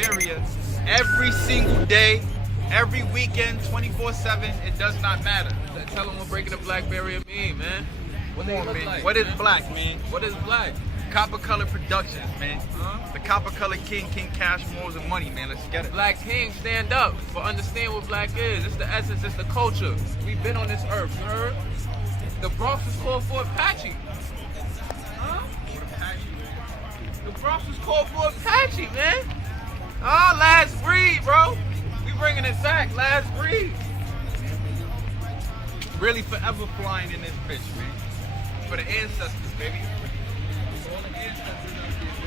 Blackberry every single day, every weekend, 24/7. It does not matter. Tell them what breaking the Blackberry mean, man. What Come they on, look man. like, What is man? black, man? What is black? Copper Color Productions, man. Huh? The Copper Color King Cash Morals and Money, man. Let's get it. Black King, stand up for understand what black is. It's the essence, it's the culture. We've been on this earth, you heard? The Bronx was called for Apache. Huh? The Bronx was called for Apache, man. Oh, last breed, bro. We bringing it back, last breed. Really forever flying in this bitch, man. For the ancestors, baby. For all the ancestors out there, baby.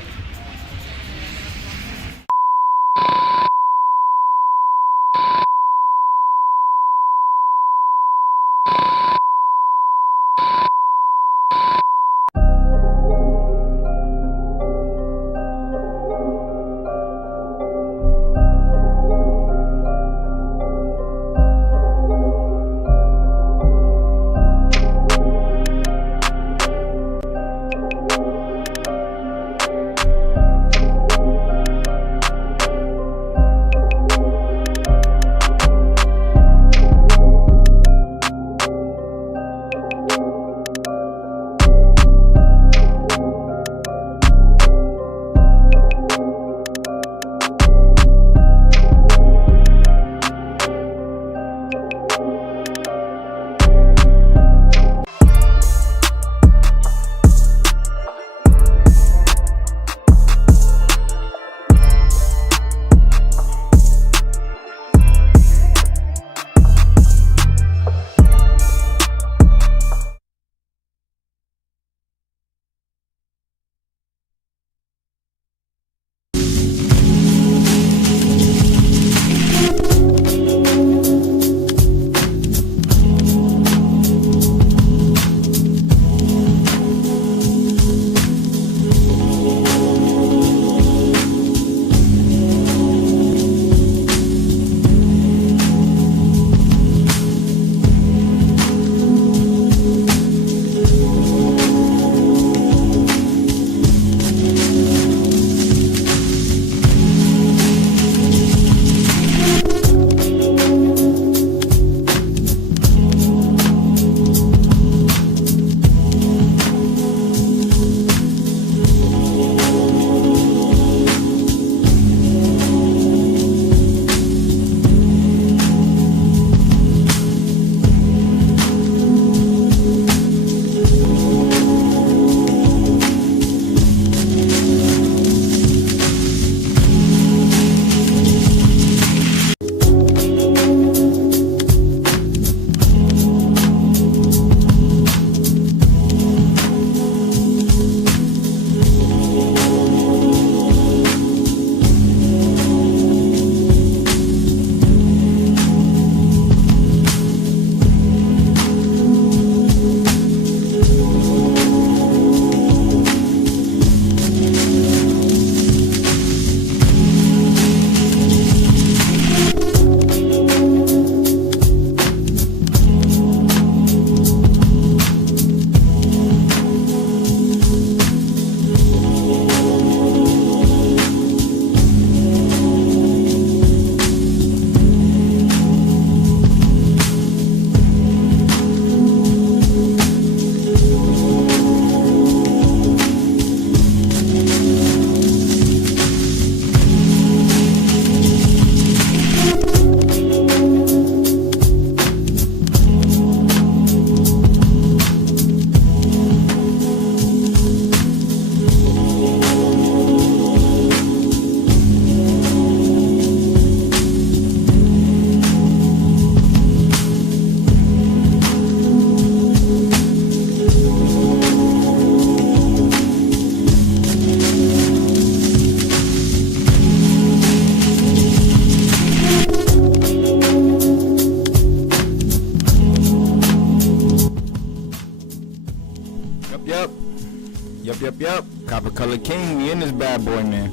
Yep. Copper Color King, we in this bad boy, man.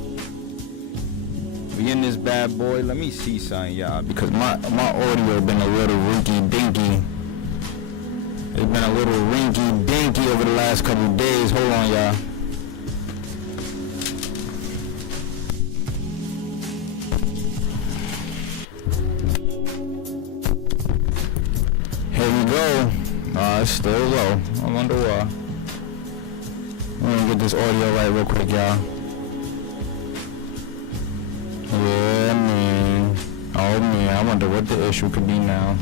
We in this bad boy. Let me see something, y'all, because my audio been a little rinky dinky. It's been a little rinky dinky over the last couple days. Hold on, y'all. Nah, it's still low. I wonder why. Let me get this audio right real quick, y'all. Yeah, man. Oh, man. I wonder what the issue could be now.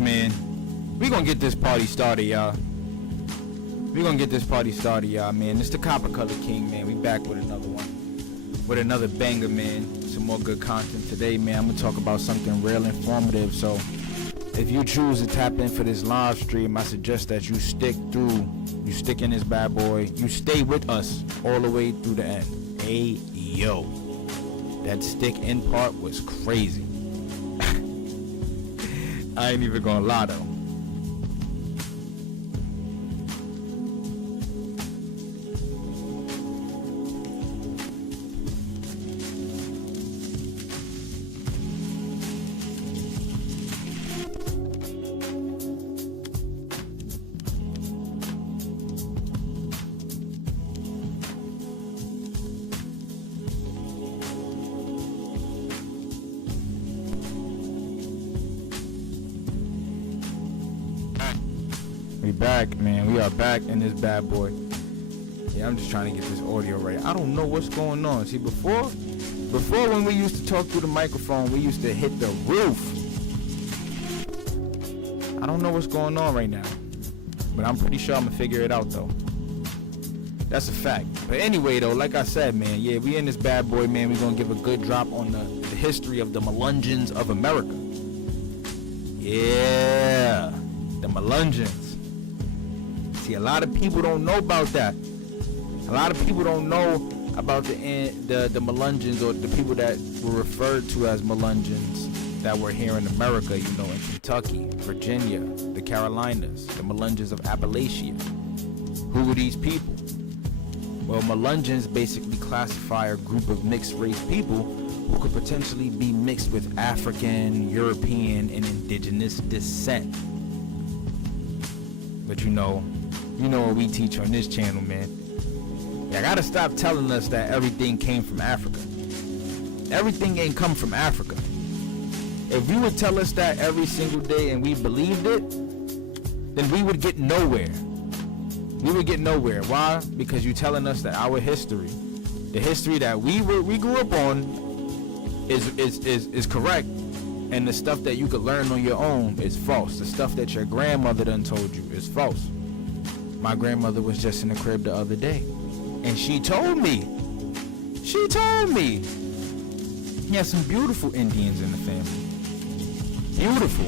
Man, we gonna get this party started, y'all. We gonna get this party started, y'all, man. It's the Copper Color King, man. We back with another one, with another banger, man. Some more good content today, man. I'm gonna talk about something real informative. So if you choose to tap in for this live stream, I suggest that you stick in this bad boy, you stay with us all the way through the end. Hey, yo, that stick in part was crazy. I ain't even gonna lie though. We back, man. We are back in this bad boy. Yeah, I'm just trying to get this audio right. I don't know what's going on. See, before when we used to talk through the microphone, we used to hit the roof. I don't know what's going on right now, but I'm pretty sure I'm gonna figure it out though. That's a fact. But anyway though, like I said, man, yeah, we in this bad boy, man. We're gonna give a good drop on the history of the Melungeons of America. Yeah, the Melungeons. See, a lot of people don't know about that. A lot of people don't know about the Melungeons, or the people that were referred to as Melungeons that were here in America, you know, in Kentucky, Virginia, the Carolinas, the Melungeons of Appalachia. Who were these people? Well, Melungeons basically classify a group of mixed race people who could potentially be mixed with African, European, and indigenous descent. But you know what we teach on this channel, man. I gotta stop telling us that everything came from Africa. Everything ain't come from Africa. If you would tell us that every single day and we believed it, then we would get nowhere. We would get nowhere. Why? Because you're telling us that our history, the history that we grew up on, is correct, and the stuff that you could learn on your own is false. The stuff that your grandmother done told you is false. My grandmother was just in the crib the other day, and she told me you have some beautiful Indians in the family. Beautiful.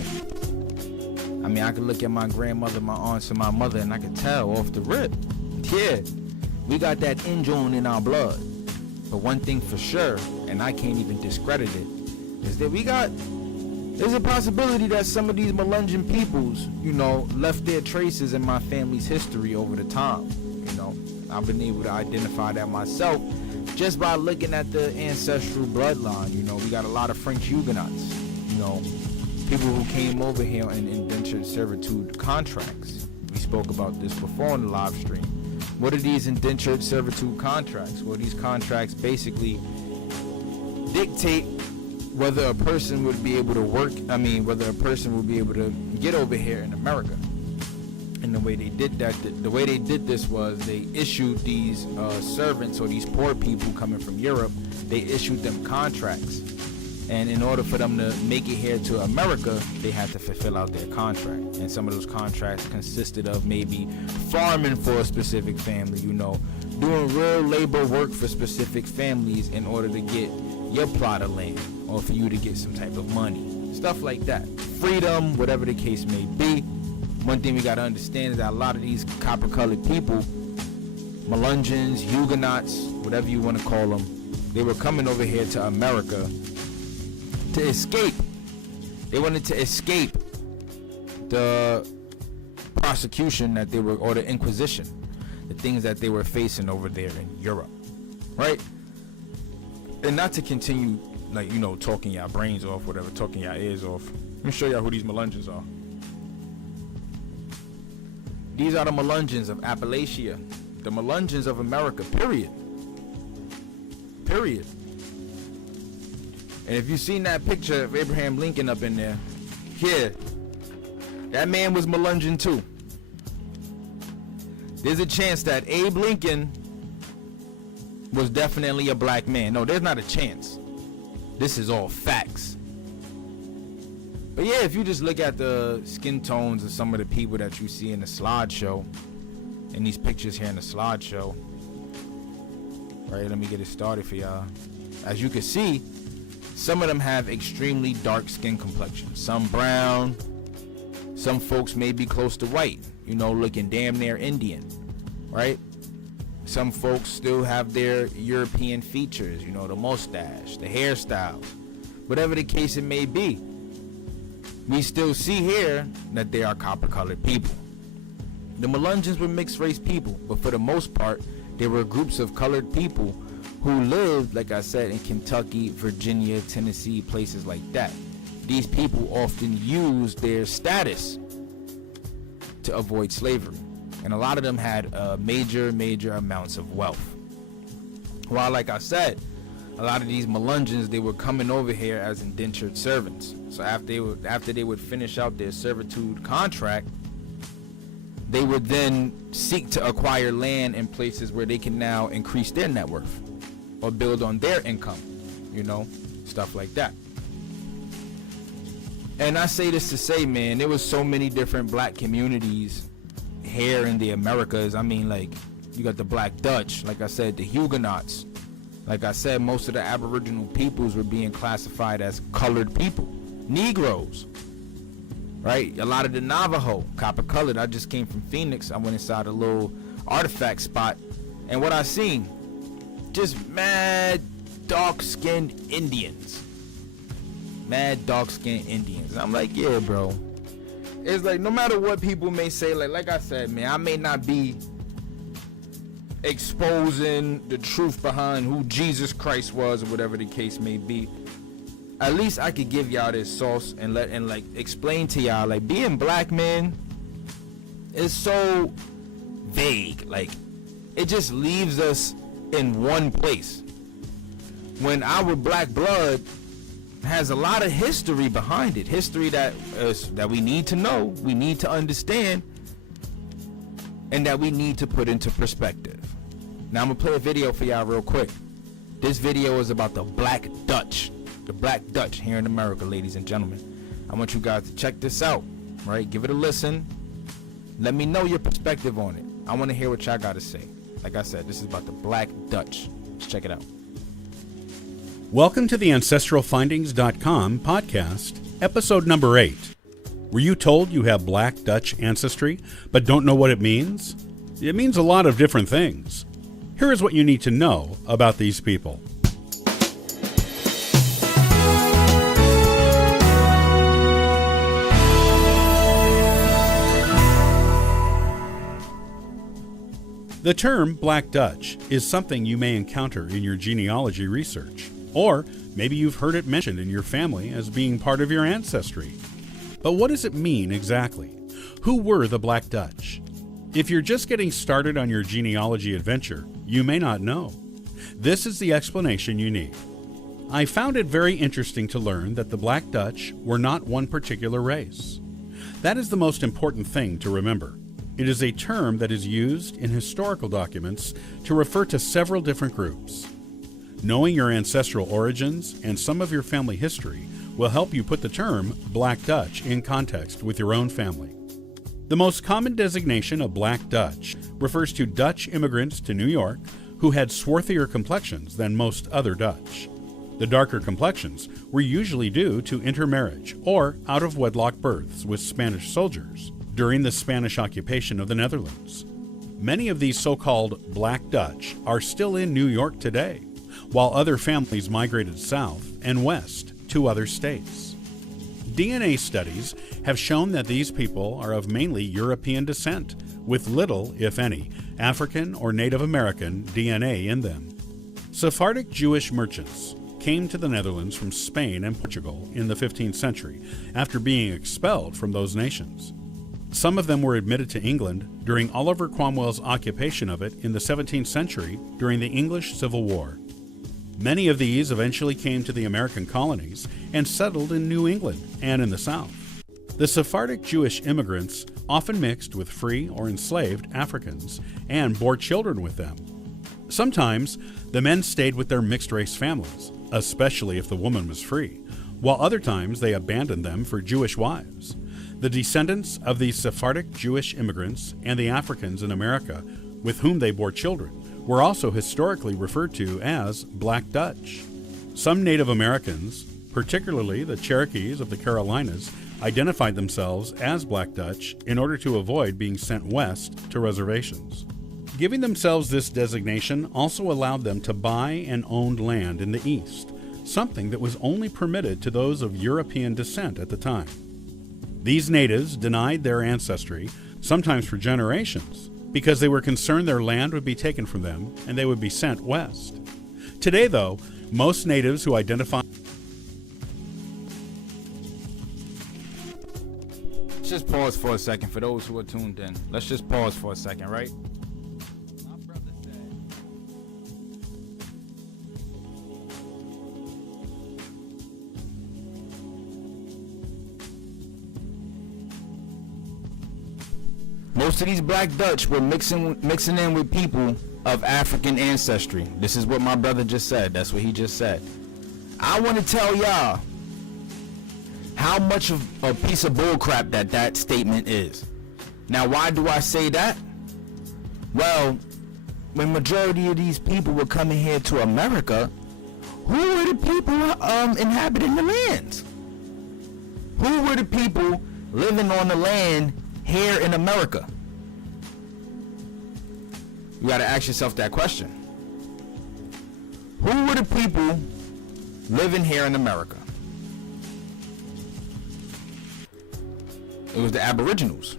I mean, I could look at my grandmother, my aunts, and my mother, and I could tell off the rip. Yeah, we got that injune in our blood. But one thing for sure, and I can't even discredit it, is that there's a possibility that some of these Melungeon peoples, left their traces in my family's history over the time. I've been able to identify that myself just by looking at the ancestral bloodline. We got a lot of French Huguenots, people who came over here in indentured servitude contracts. We spoke about this before on the live stream. What are these indentured servitude contracts? Well, these contracts basically dictate whether a person would be able to whether a person would be able to get over here in America. And the way they did this was they issued these servants, or these poor people coming from Europe, they issued them contracts. And in order for them to make it here to America, they had to fulfill out their contract. And some of those contracts consisted of maybe farming for a specific family, doing real labor work for specific families in order to get your plot of land, or for you to get some type of money. Stuff like that. Freedom, whatever the case may be. One thing we got to understand is that a lot of these copper-colored people, Melungeons, Huguenots, whatever you want to call them, they were coming over here to America to escape. They wanted to escape the prosecution or the Inquisition, the things that they were facing over there in Europe, right? And not to continue, talking your brains off, whatever, talking your ears off. Let me show y'all who these Melungeons are. These are the Melungeons of Appalachia, the Melungeons of America, period. And if you've seen that picture of Abraham Lincoln up in there, yeah, that man was Melungeon too. There's a chance that Abe Lincoln was definitely a black man. No, there's not a chance. This is all facts. But yeah, if you just look at the skin tones of some of the people that you see in the slideshow, in these pictures here in the slideshow, right, let me get it started for y'all. As you can see, some of them have extremely dark skin complexion. Some brown, some folks may be close to white, looking damn near Indian, right? Some folks still have their European features, the mustache, the hairstyles, whatever the case it may be. We still see here that they are copper-colored people. The Melungeons were mixed race people, but for the most part, they were groups of colored people who lived, like I said, in Kentucky, Virginia, Tennessee, places like that. These people often used their status to avoid slavery, and a lot of them had major amounts of wealth. While, like I said, a lot of these Melungeons, they were coming over here as indentured servants. So after they would finish out their servitude contract, they would then seek to acquire land in places where they can now increase their net worth or build on their income, stuff like that. And I say this to say, man, there was so many different black communities here in the Americas. You got the Black Dutch, like I said, the Huguenots. Like I said, most of the Aboriginal peoples were being classified as colored people, Negroes, right? A lot of the Navajo, copper colored. I just came from Phoenix. I went inside a little artifact spot, and what I seen, just mad dark-skinned Indians. And I'm like, yeah, bro. It's like, no matter what people may say, like I said, man, I may not be exposing the truth behind who Jesus Christ was or whatever the case may be. At least I could give y'all this sauce and explain to y'all, being black, man, is so vague. It just leaves us in one place, when our black blood has a lot of history behind it, history that we need to know, we need to understand, and that we need to put into perspective. Now I'm gonna play a video for y'all real quick. This video is about the Black Dutch here in America, ladies and gentlemen. I want you guys to check this out, right? Give it a listen. Let me know your perspective on it. I want to hear what y'all got to say. Like I said, this is about the Black Dutch. Let's check it out. Welcome to the AncestralFindings.com podcast, episode number 8. Were you told you have Black Dutch ancestry, but don't know what it means? It means a lot of different things. Here is what you need to know about these people. The term Black Dutch is something you may encounter in your genealogy research, or maybe you've heard it mentioned in your family as being part of your ancestry. But what does it mean exactly? Who were the Black Dutch? If you're just getting started on your genealogy adventure, you may not know. This is the explanation you need. I found it very interesting to learn that the Black Dutch were not one particular race. That is the most important thing to remember. It is a term that is used in historical documents to refer to several different groups. Knowing your ancestral origins and some of your family history will help you put the term Black Dutch in context with your own family. The most common designation of Black Dutch refers to Dutch immigrants to New York who had swarthier complexions than most other Dutch. The darker complexions were usually due to intermarriage or out-of-wedlock births with Spanish soldiers during the Spanish occupation of the Netherlands. Many of these so-called Black Dutch are still in New York today, while other families migrated south and west to other states. DNA studies have shown that these people are of mainly European descent, with little, if any, African or Native American DNA in them. Sephardic Jewish merchants came to the Netherlands from Spain and Portugal in the 15th century after being expelled from those nations. Some of them were admitted to England during Oliver Cromwell's occupation of it in the 17th century during the English Civil War. Many of these eventually came to the American colonies and settled in New England and in the South. The Sephardic Jewish immigrants often mixed with free or enslaved Africans and bore children with them. Sometimes the men stayed with their mixed-race families, especially if the woman was free, while other times they abandoned them for Jewish wives. The descendants of these Sephardic Jewish immigrants and the Africans in America with whom they bore children were also historically referred to as Black Dutch. Some Native Americans, particularly the Cherokees of the Carolinas, identified themselves as Black Dutch in order to avoid being sent west to reservations. Giving themselves this designation also allowed them to buy and own land in the East, something that was only permitted to those of European descent at the time. These natives denied their ancestry, sometimes for generations, because they were concerned their land would be taken from them and they would be sent west. Today, though, most natives who identify... Let's just pause for a second for those who are tuned in. Let's just pause for a second, right? Most of these Black Dutch were mixing in with people of African ancestry. This is what my brother just said. That's what he just said. I want to tell y'all how much of a piece of bullcrap that statement is. Now, why do I say that? Well, when majority of these people were coming here to America, who were the people inhabiting the lands? Who were the people living on the land here in America? You gotta ask yourself that question. Who were the people living here in America? It was the Aboriginals.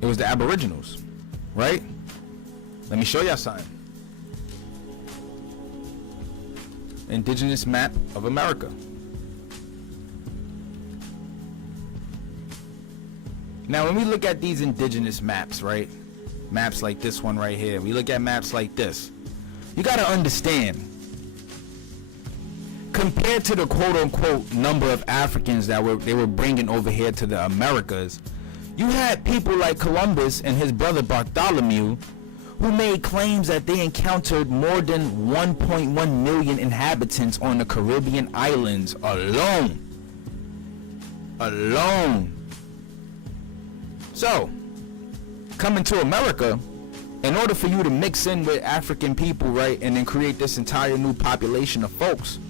It was the Aboriginals, right? Let me show y'all something. Indigenous map of America. Now, when we look at these indigenous maps, right? Maps like this one right here. We look at maps like this. You got to understand, compared to the quote-unquote number of Africans that they were bringing over here to the Americas, you had people like Columbus and his brother Bartholomew who made claims that they encountered more than 1.1 million inhabitants on the Caribbean islands alone. So, coming to America, in order for you to mix in with African people, right, and then create this entire new population of folks,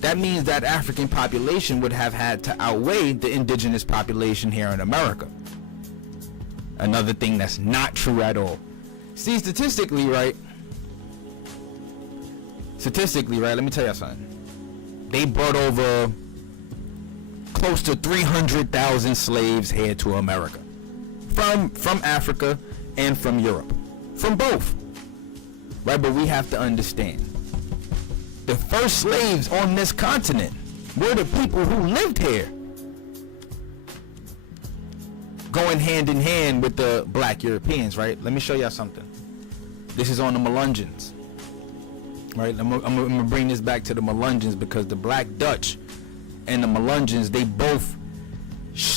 that means that African population would have had to outweigh the indigenous population here in America. Another thing that's not true at all. See, statistically, right? Let me tell you something. They brought over close to 300,000 slaves here to America. From Africa and from Europe. From both. Right, but we have to understand. The first slaves on this continent were the people who lived here. Going hand in hand with the black Europeans, right? Let me show y'all something. This is on the Melungeons. Right, I'm gonna bring this back to the Melungeons because the Black Dutch and the Melungeons,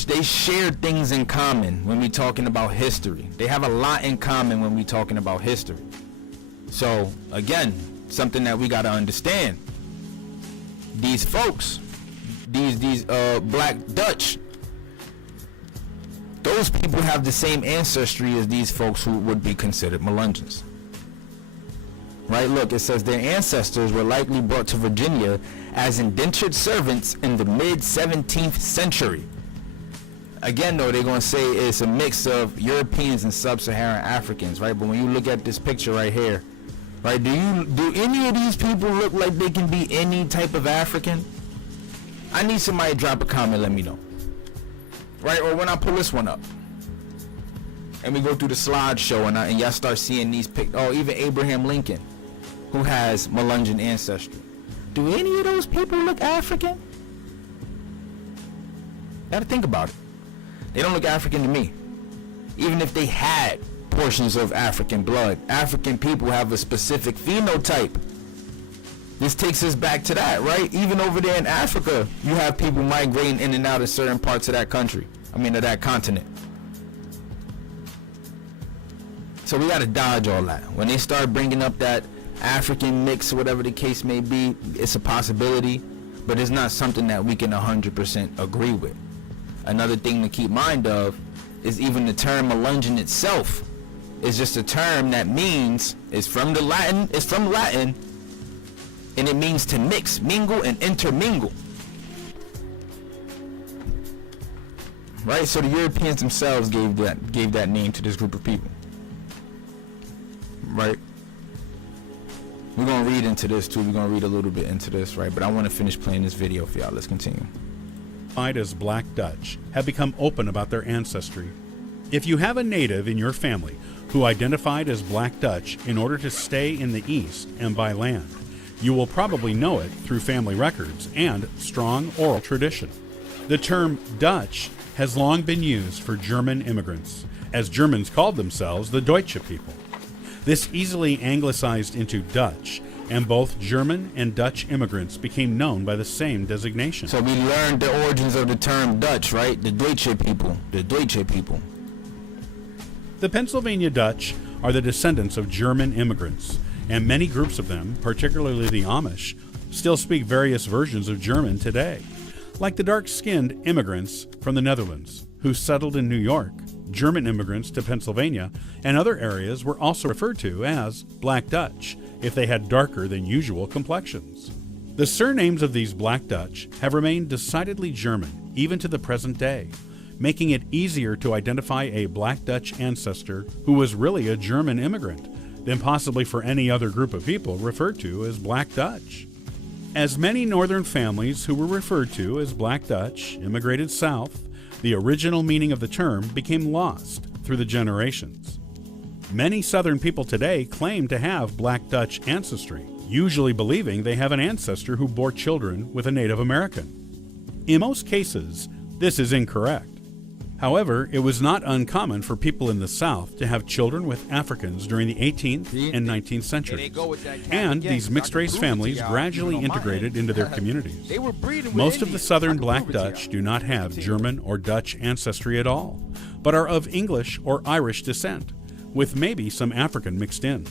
they share things in common when we talking about history. They have a lot in common when we talking about history. So again, something that we gotta understand. These folks, these Black Dutch, those people have the same ancestry as these folks who would be considered Melungeons. Right, look, it says their ancestors were likely brought to Virginia as indentured servants in the mid-17th century. Again, though, they're going to say it's a mix of Europeans and sub-Saharan Africans, right? But when you look at this picture right here, right, do any of these people look like they can be any type of African? I need somebody to drop a comment, let me know. Right, or when I pull this one up, and we go through the slideshow, and y'all start seeing these pictures. Oh, even Abraham Lincoln, who has Melungeon ancestry. Do any of those people look African? Gotta think about it. They don't look African to me. Even if they had portions of African blood, African people have a specific phenotype. This takes us back to that, right? Even over there in Africa, you have people migrating in and out of certain parts of that country. Of that continent. So we gotta dodge all that. When they start bringing up that African mix, whatever the case may be, it's a possibility, but it's not something that we can 100% agree with. Another thing to keep mind of is even the term Melungeon itself is just a term that means, it's from Latin, and it means to mix, mingle, and intermingle. Right? So the Europeans themselves gave that name to this group of people. Right? We're going to read into this too. We're going to read a little bit into this, right? But I want to finish playing this video for y'all. Let's continue. As Black Dutch have become open about their ancestry. If you have a native in your family who identified as Black Dutch in order to stay in the East and buy land, you will probably know it through family records and strong oral tradition. The term Dutch has long been used for German immigrants, as Germans called themselves the Deutsche people. This easily anglicized into Dutch, and both German and Dutch immigrants became known by the same designation. So we learned the origins of the term Dutch, right? The Deutsche people. The Deutsche people. The Pennsylvania Dutch are the descendants of German immigrants, and many groups of them, particularly the Amish, still speak various versions of German today. Like the dark-skinned immigrants from the Netherlands, who settled in New York, German immigrants to Pennsylvania and other areas were also referred to as Black Dutch if they had darker than usual complexions. The surnames of these Black Dutch have remained decidedly German even to the present day, making it easier to identify a Black Dutch ancestor who was really a German immigrant than possibly for any other group of people referred to as Black Dutch. As many northern families who were referred to as Black Dutch immigrated south, the original meaning of the term became lost through the generations. Many southern people today claim to have Black Dutch ancestry, usually believing they have an ancestor who bore children with a Native American. In most cases, this is incorrect. However, it was not uncommon for people in the South to have children with Africans during the 18th and 19th centuries, and these mixed-race families gradually integrated into their communities. Most of the Southern Black Dutch do not have German or Dutch ancestry at all, but are of English or Irish descent, with maybe some African mixed in.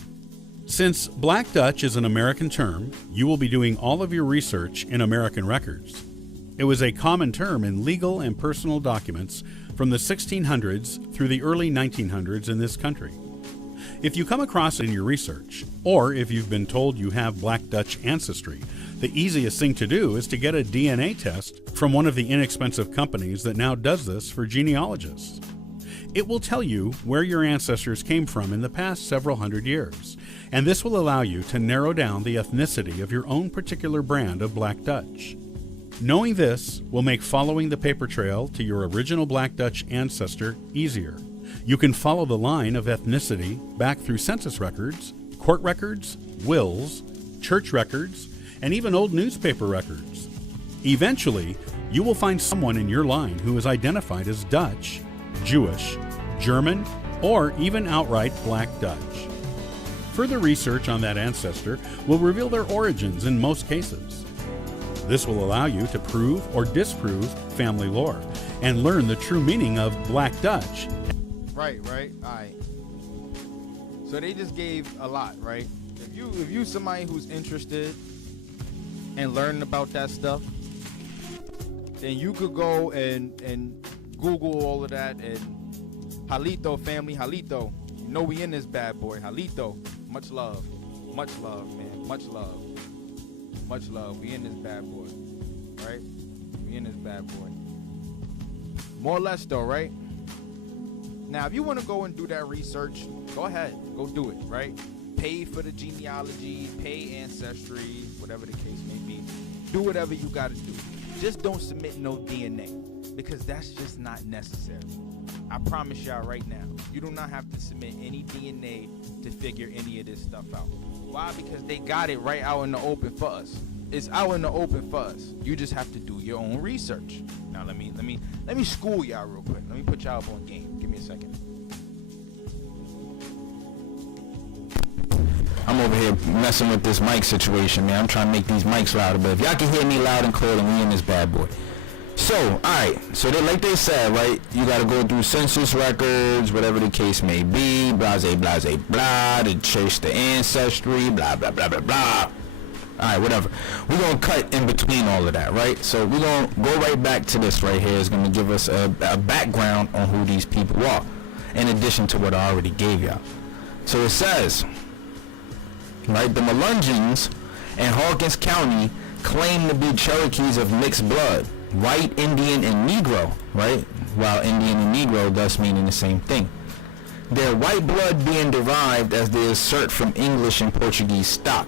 Since Black Dutch is an American term, you will be doing all of your research in American records. It was a common term in legal and personal documents from the 1600s through the early 1900s in this country. If you come across it in your research, or if you've been told you have Black Dutch ancestry, the easiest thing to do is to get a DNA test from one of the inexpensive companies that now does this for genealogists. It will tell you where your ancestors came from in the past several hundred years, and this will allow you to narrow down the ethnicity of your own particular brand of Black Dutch. Knowing this will make following the paper trail to your original Black Dutch ancestor easier. You can follow the line of ethnicity back through census records, court records, wills, church records, and even old newspaper records. Eventually, you will find someone in your line who is identified as Dutch, Jewish, German, or even outright Black Dutch. Further research on that ancestor will reveal their origins in most cases. This will allow you to prove or disprove family lore and learn the true meaning of Black Dutch. Right. All right. So they just gave a lot, right? If you somebody who's interested in learning about that stuff, then you could go and Google all of that, and Jalito family, Jalito, you know we in this bad boy. Jalito, much love, man, much love. We in this bad boy, right? We in this bad boy. More or less though, right? Now, if you want to go and do that research, go ahead, go do it, right? Pay for the genealogy, pay Ancestry, whatever the case may be. Do whatever you got to do. Just don't submit no DNA, because that's just not necessary. I promise y'all right now, you do not have to submit any DNA to figure any of this stuff out. Why? Because they got it right out in the open for us. It's out in the open for us. You just have to do your own research. Now let me school y'all real quick. Let me put y'all up on game. Give me a second. I'm over here messing with this mic situation, man. I'm trying to make these mics louder, but if y'all can hear me loud and clear, then we in this bad boy. So, alright, so like they said, right, you gotta go through census records, whatever the case may be, blase, blah, to trace the ancestry, blah, blah, blah, blah, blah. Alright, whatever. We're gonna cut in between all of that, right? So we're gonna go right back to this right here. It's gonna give us a background on who these people are, in addition to what I already gave y'all. So it says, right, the Melungeons in Hawkins County claim to be Cherokees of mixed blood, white, Indian, and Negro, right? While Indian and Negro thus meaning the same thing. Their white blood being derived, as they assert, from English and Portuguese stock.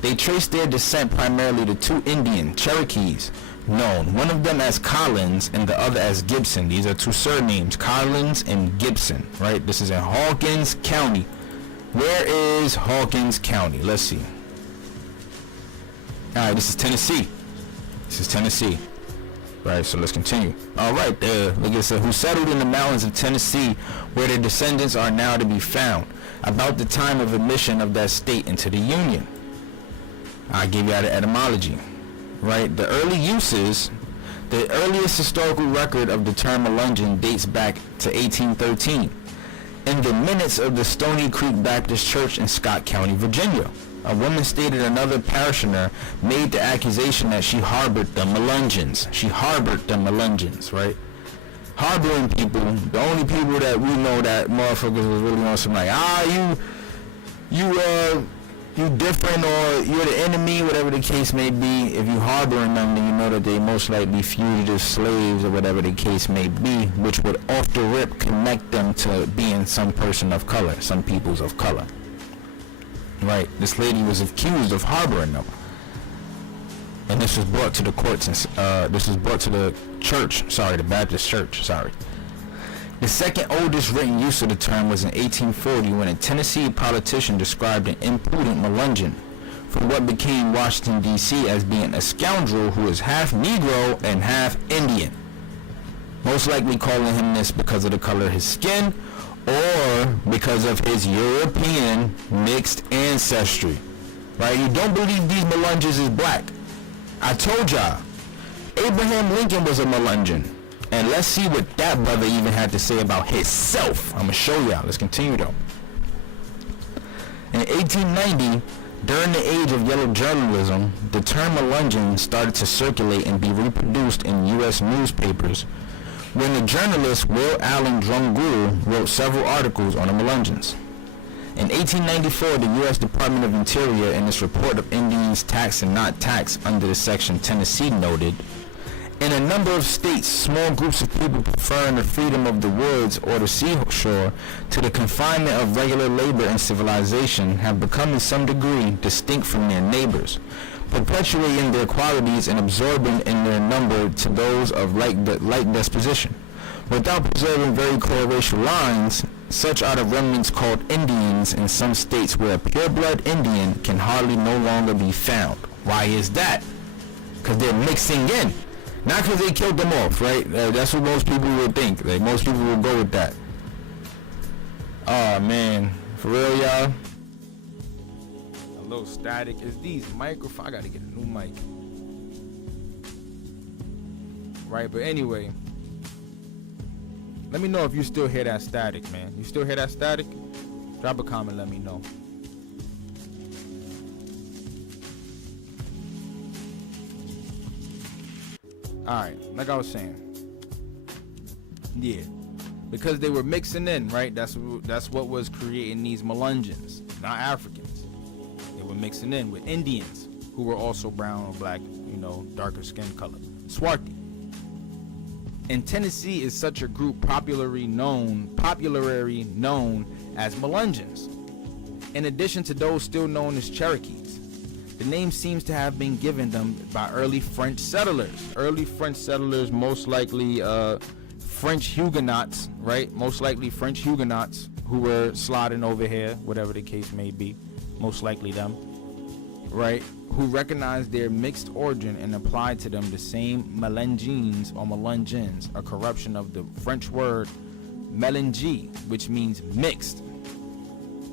They trace their descent primarily to two Indian Cherokees known, one of them as Collins and the other as Gibson. These are two surnames, Collins and Gibson, right? This is in Hawkins County. Where is Hawkins County? Let's see. Alright, this is Tennessee. Right, so let's continue. Alright, like I said, who settled in the mountains of Tennessee, where their descendants are now to be found, about the time of admission of that state into the Union. I give you the etymology. Right, the earliest historical record of the term Melungeon dates back to 1813. In the minutes of the Stony Creek Baptist Church in Scott County, Virginia, a woman stated another parishioner made the accusation that she harbored the Melungeons. Right? Harboring people, the only people that we know that motherfuckers was really on some like, you different, or you're the enemy, whatever the case may be. If you harboring them, then you know that they most likely fugitive slaves or whatever the case may be, which would off the rip connect them to being some person of color, some peoples of color. Right, this lady was accused of harboring them, and this was brought to the courts, and this was brought to the church, the Baptist church, The second oldest written use of the term was in 1840, when a Tennessee politician described an impudent Melungeon from what became Washington, D.C. as being a scoundrel who is half Negro and half Indian, most likely calling him this because of the color of his skin or because of his European mixed ancestry. Right? You don't believe these Melungeons is black. I told y'all, Abraham Lincoln was a Melungeon. And let's see what that brother even had to say about himself. I'm going to show y'all. Let's continue though. In 1890, during the age of yellow journalism, the term Melungeon started to circulate and be reproduced in U.S. newspapers, when the journalist Will Allen Drumgoole wrote several articles on the Melungeons. In 1894, the U.S. Department of Interior, in its report of Indians taxed and not taxed under the section Tennessee, noted, In a number of states, small groups of people preferring the freedom of the woods or the seashore to the confinement of regular labor and civilization have become in some degree distinct from their neighbors, perpetuating their qualities and absorbing in their number to those of like disposition. Without preserving very clear racial lines, such are the remnants called Indians in some states where a pure-blood Indian can hardly no longer be found. Why is that? Because they're mixing in. Not because they killed them off, right? That's what most people would think. Like, most people will go with that. Oh, man. For real, y'all? A little static. Is these microphones? I gotta get a new mic. Right, but anyway. Let me know if you still hear that static, man. You still hear that static? Drop a comment, let me know. Alright, like I was saying. Yeah. Because they were mixing in, right? That's what was creating these Melungeons, not Africans. They were mixing in with Indians, who were also brown or black, darker skin color. Swarthy. In Tennessee is such a group popularly known as Melungeons. In addition to those still known as Cherokees, the name seems to have been given them by early French settlers. Early French settlers, most likely French Huguenots, right? Most likely French Huguenots who were sliding over here, whatever the case may be. Most likely them, right? Who recognized their mixed origin and applied to them the same Melungeons or Melungeons, a corruption of the French word mélange, which means mixed.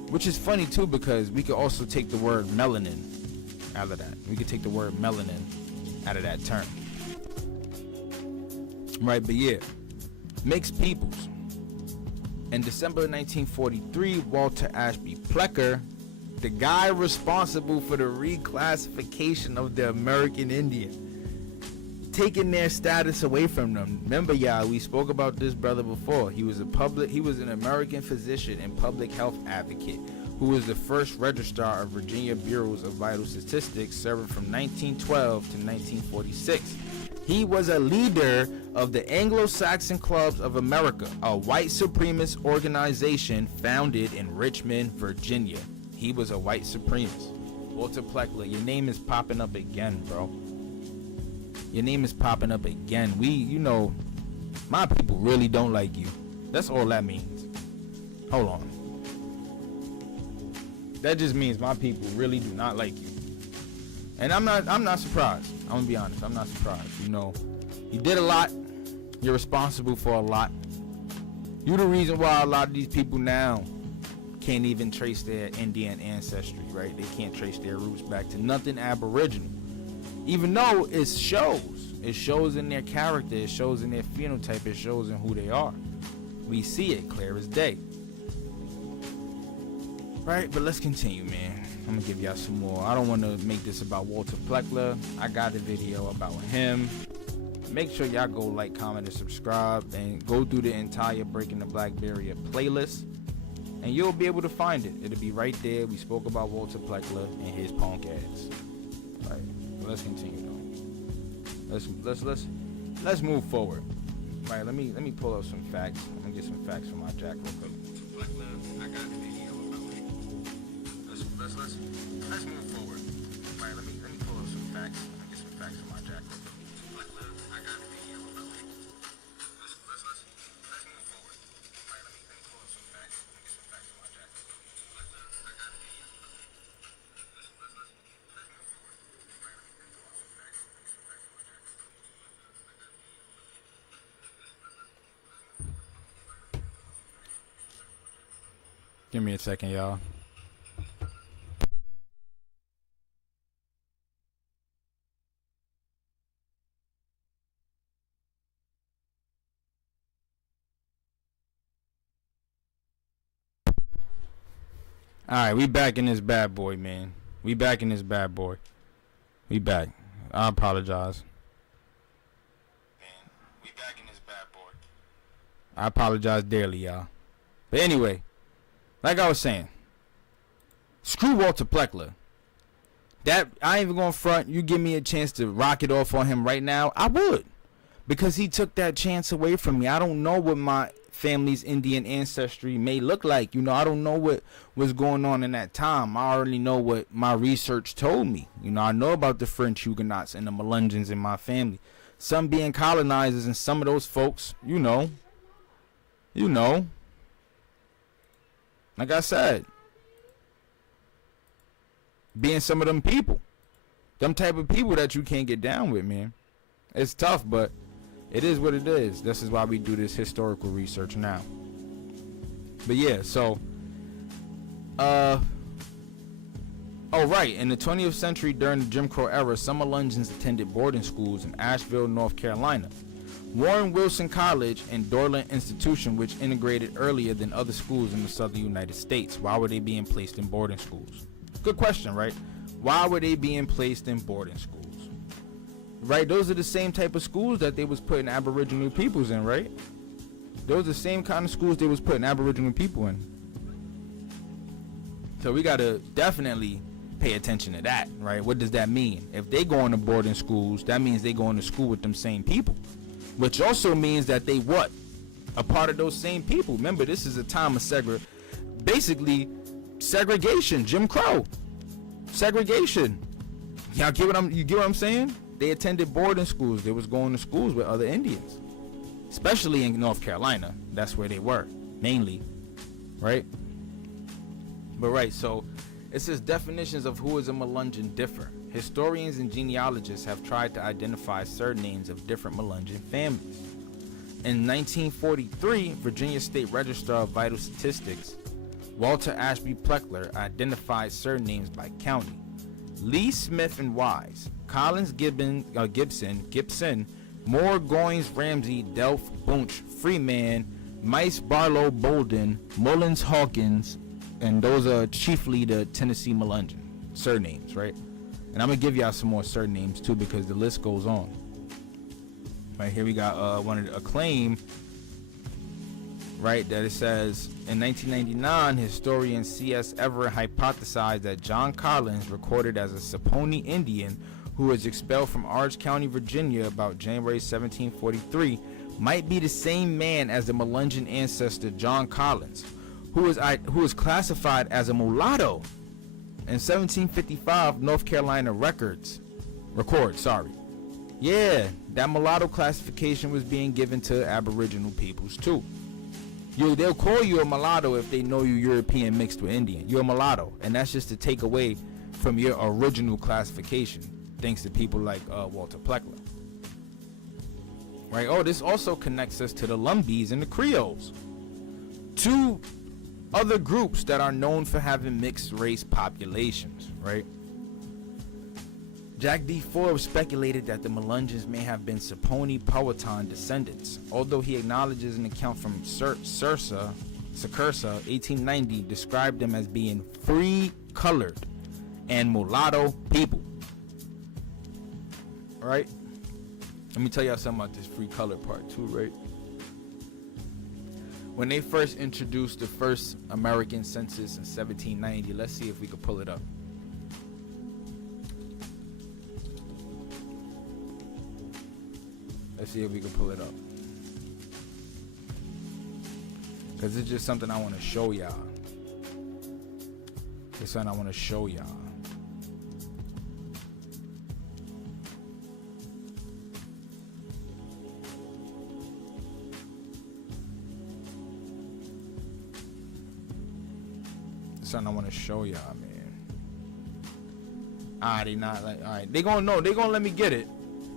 Which is funny too, because we could also take the word melanin out of that. We could take the word melanin out of that term. Right, but yeah, mixed peoples. In December 1943, Walter Ashby Plecker, the guy responsible for the reclassification of the American Indian, taking their status away from them. Remember, y'all, we spoke about this brother before. He was an American physician and public health advocate who was the first registrar of Virginia Bureaus of Vital Statistics, serving from 1912 to 1946. He was a leader of the Anglo-Saxon Clubs of America, a white supremacist organization founded in Richmond, Virginia. He was a white supremacist. Walter Plecker, your name is popping up again, bro. Your name is popping up again. My people really don't like you. That's all that means. Hold on. That just means my people really do not like you. And I'm not surprised. I'm gonna be honest. I'm not surprised. You did a lot. You're responsible for a lot. You're the reason why a lot of these people now can't even trace their Indian ancestry, right? They can't trace their roots back to nothing Aboriginal. Even though it shows in their character, it shows in their phenotype, it shows in who they are. We see it clear as day. Right, but let's continue, man. I'm gonna give y'all some more. I don't want to make this about Walter Plecker. I got a video about him. Make sure y'all go like, comment, and subscribe, and go through the entire Breaking the Black Barrier playlist, and you'll be able to find it. It'll be right there. We spoke about Walter Plecker and his punk ass. Right, but let's continue though. Let's move forward. Right, let me pull up some facts. I'm gonna get some facts from my jack real quick. I got a video about it. Let's move forward. Right, let me pull up some facts. I'm gonna get some facts from my jack real quick. I got a video about it. Let's move forward. Right, let me pull up some facts. I'm gonna get some facts from my jack real quick. I got a video about it. Let's move forward. Right, let me pull up some facts. I'm gonna get some facts from my jack real quick. Give me a second, y'all. Alright, we back in this bad boy, man. We back. I apologize. Man, we back in this bad boy. I apologize dearly, y'all. But anyway, like I was saying, screw Walter Plecker. That I ain't even gonna front. You give me a chance to rock it off on him right now, I would. because he took that chance away from me. I don't know what my family's Indian ancestry may look like. I don't know what was going on in that time. I already know what my research told me. I know about the French Huguenots and the Melungeons in my family. Some being colonizers, and some of those folks, like I said, being some of them people, them type of people that you can't get down with, man. It's tough, but it is what it is. This is why we do this historical research now. But yeah, so oh right, in the 20th century during the Jim Crow era, some Melungeons attended boarding schools in Asheville, North Carolina, Warren Wilson College, and Dorland Institution, which integrated earlier than other schools in the southern United States. Why were they being placed in boarding schools? Good question, right? Why were they being placed in boarding schools? Right, those are the same type of schools that they was putting Aboriginal peoples in, right? Those are the same kind of schools they was putting Aboriginal people in. So we gotta definitely pay attention to that, right? What does that mean? If they go into boarding schools, that means they go into school with them same people, which also means that they what? A part of those same people. Remember, this is a time of basically segregation, Jim Crow, segregation. Y'all get what I'm saying? They attended boarding schools. They was going to schools with other Indians, especially in North Carolina. That's where they were mainly, right? But right, so it says definitions of who is a Melungeon differ. Historians and genealogists have tried to identify surnames of different Melungeon families. In 1943, Virginia State Registrar of Vital Statistics, Walter Ashby Pleckler, identified surnames by county. Lee, Smith, and Wise, Collins, Gibson, Moore, Goins, Ramsey, Delph, Bunch, Freeman, Mice, Barlow, Bolden, Mullins, Hawkins, and those are chiefly the Tennessee Melungeon surnames, right? And I'm gonna give y'all some more surnames too, because the list goes on. Right here we got a claim, right, that it says in 1999, historian C.S. Everett hypothesized that John Collins, recorded as a Saponi Indian who was expelled from Orange County, Virginia about January 1743, might be the same man as the Melungeon ancestor John Collins, who was classified as a mulatto in 1755 North Carolina record. Yeah, that mulatto classification was being given to Aboriginal peoples too. They'll call you a mulatto if they know you European mixed with Indian. You're a mulatto, and that's just to take away from your original classification, thanks to people like Walter Pleckler. Right? Oh, this also connects us to the Lumbees and the Creoles, two other groups that are known for having mixed race populations, right? Jack D. Forbes speculated that the Melungeons may have been Saponi Powhatan descendants, although he acknowledges an account from Secursa, 1890, described them as being free-colored and mulatto people. All right? Let me tell y'all something about this free-colored part too, right? When they first introduced the first American census in 1790, let's see if we could pull it up. Let's see if we can pull it up, because it's just something I want to show y'all. It's something I want to show y'all. It's something I want to show y'all, man. They not like, all right, they gonna know. They gonna let me get it.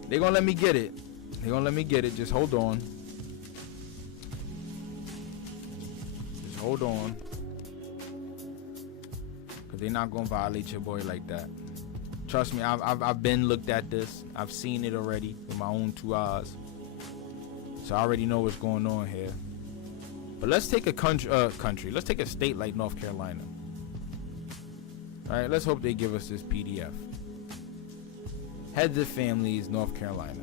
They gonna let me get it. They're gonna let me get it. Just hold on. Just hold on. Cause they're not gonna violate your boy like that. Trust me, I've been looked at this. I've seen it already with my own 2 eyes. So I already know what's going on here. But let's take a country. Let's take a state like North Carolina. All right. Let's hope they give us this PDF. Heads of families, North Carolina.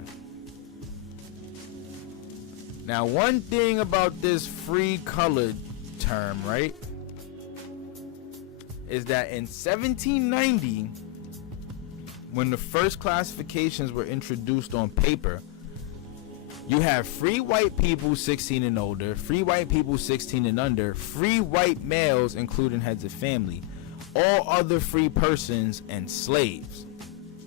Now, one thing about this free colored term, right, is that in 1790, when the first classifications were introduced on paper, You have free white people 16 and older, free white people 16 and under, free white males including heads of family, all other free persons, and slaves.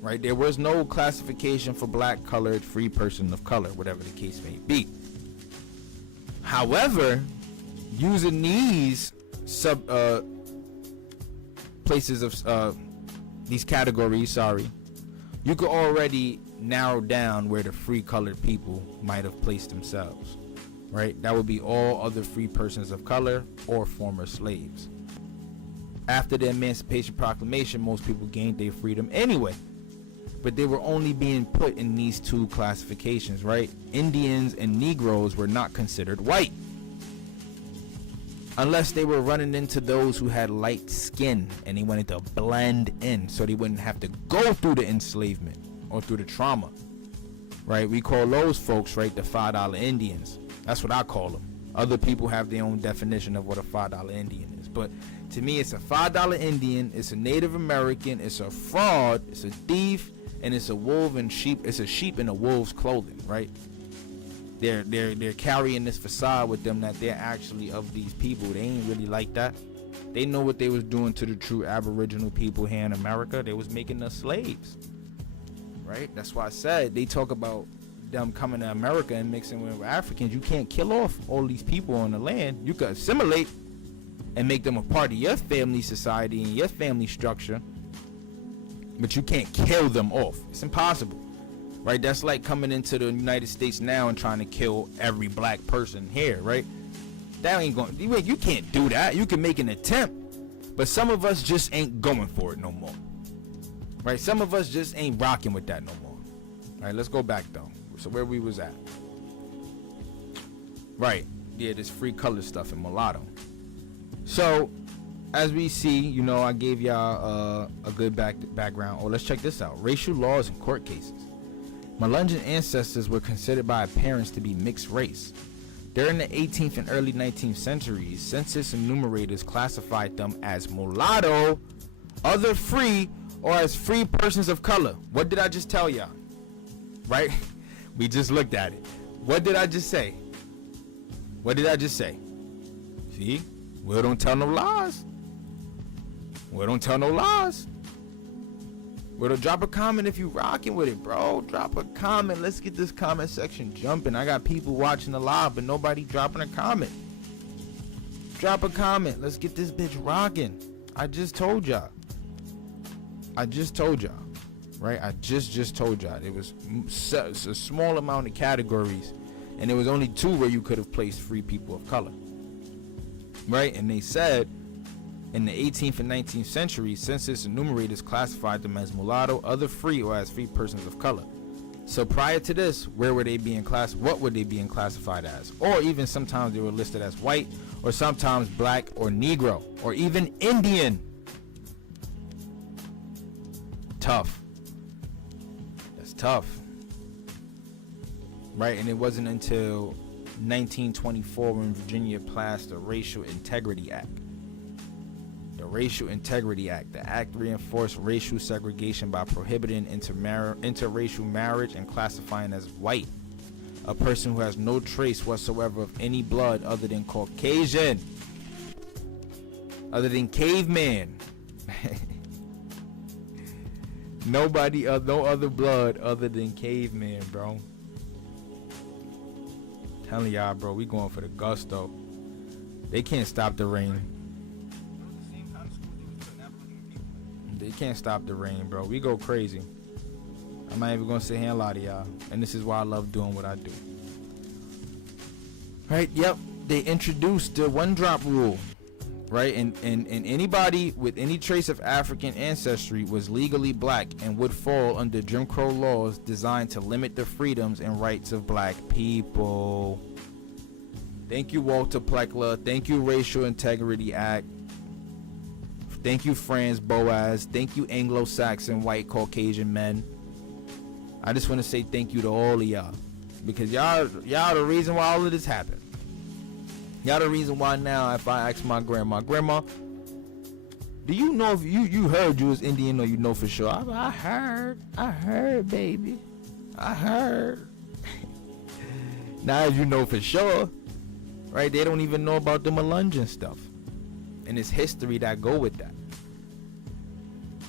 Right? There was no classification for black, colored, free person of color, whatever the case may be. However, using these places of these categories, you could already narrow down where the free colored people might have placed themselves. Right? That would be all other free persons of color or former slaves. After the Emancipation Proclamation, most people gained their freedom anyway, but they were only being put in these two classifications, right? Indians and Negroes were not considered white unless they were running into those who had light skin and they wanted to blend in so they wouldn't have to go through the enslavement or through the trauma, right? We call those folks, right, the $5 Indians. That's what I call them. Other people have their own definition of what a $5 Indian is, but to me, it's a $5 Indian, it's a Native American, it's a fraud, it's a thief, and it's a wolf and sheep. It's a sheep in a wolf's clothing, right? They're carrying this facade with them that they're actually of these people. They ain't really like that. They know what they was doing to the true Aboriginal people here in America. They was making us slaves, right? That's why I said they talk about them coming to America and mixing with Africans. You can't kill off all these people on the land. You can assimilate and make them a part of your family society and your family structure, but you can't kill them off. It's impossible, right? That's like coming into the United States now and trying to kill every black person here, right? That ain't going. You can't do that. You can make an attempt, but some of us just ain't going for it no more, right? Some of us just ain't rocking with that no more. All right, let's go back though. So where we was at, right? Yeah, this free color stuff in mulatto. So as we see, you know, I gave y'all a good background. Oh, let's check this out. Racial laws and court cases. Melungeon ancestors were considered by parents to be mixed race. During the 18th and early 19th centuries, census enumerators classified them as mulatto, other free, or as free persons of color. What did I just tell y'all? Right? We just looked at it. What did I just say? What did I just say? See? We don't tell no lies. We don't tell no lies. Well, drop a comment if you rocking with it, bro. Drop a comment. Let's get this comment section jumping. I got people watching the live, but nobody dropping a comment. Drop a comment. Let's get this bitch rocking. I just told y'all. Right? I just told y'all. It was a small amount of categories, and there was only two where you could have placed free people of color. Right? And they said in the 18th and 19th centuries, census enumerators classified them as mulatto, other free, or as free persons of color. So prior to this, where were they being what were they being classified as? Or even sometimes they were listed as white, or sometimes black or Negro, or even Indian. Tough. That's tough. Right? And it wasn't until 1924 when Virginia passed the Racial Integrity Act. The Racial Integrity Act. The act reinforced racial segregation by prohibiting interracial marriage and classifying as white a person who has no trace whatsoever of any blood other than Caucasian, other than caveman. No other blood other than caveman, bro. Telling y'all, bro, we going for the gusto. They can't stop the rain. They can't stop the rain, bro. We go crazy. I'm not even gonna sit here and lie to y'all. And this is why I love doing what I do. Right? Yep. They introduced the one drop rule. Right? And anybody with any trace of African ancestry was legally black and would fall under Jim Crow laws designed to limit the freedoms and rights of black people. Thank you, Walter Pleckler. Thank you, Racial Integrity Act. Thank you, Franz Boas. Thank you, Anglo-Saxon white Caucasian men. I just want to say thank you to all of y'all, because y'all the reason why all of this happened. Y'all the reason why now if I ask my grandma, do you know if you heard you was Indian, or you know for sure? I heard, baby. I heard. Now you know for sure, right? They don't even know about the Melungeon stuff, and it's history that go with that.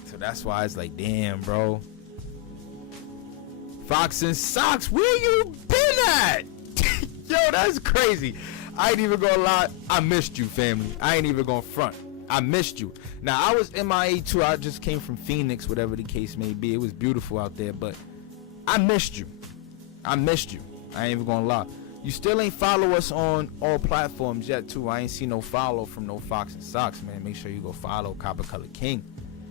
So that's why it's like, damn, bro. Fox and Socks, where you been at? Yo, that's crazy. I ain't even gonna lie. I missed you, family. I ain't even gonna front. I missed you. Now, I was MIA too. I just came from Phoenix, whatever the case may be. It was beautiful out there, but I missed you. I missed you. I ain't even gonna lie. You still ain't follow us on all platforms yet, too. I ain't see no follow from no Fox and Socks, man. Make sure you go follow Copper Color King.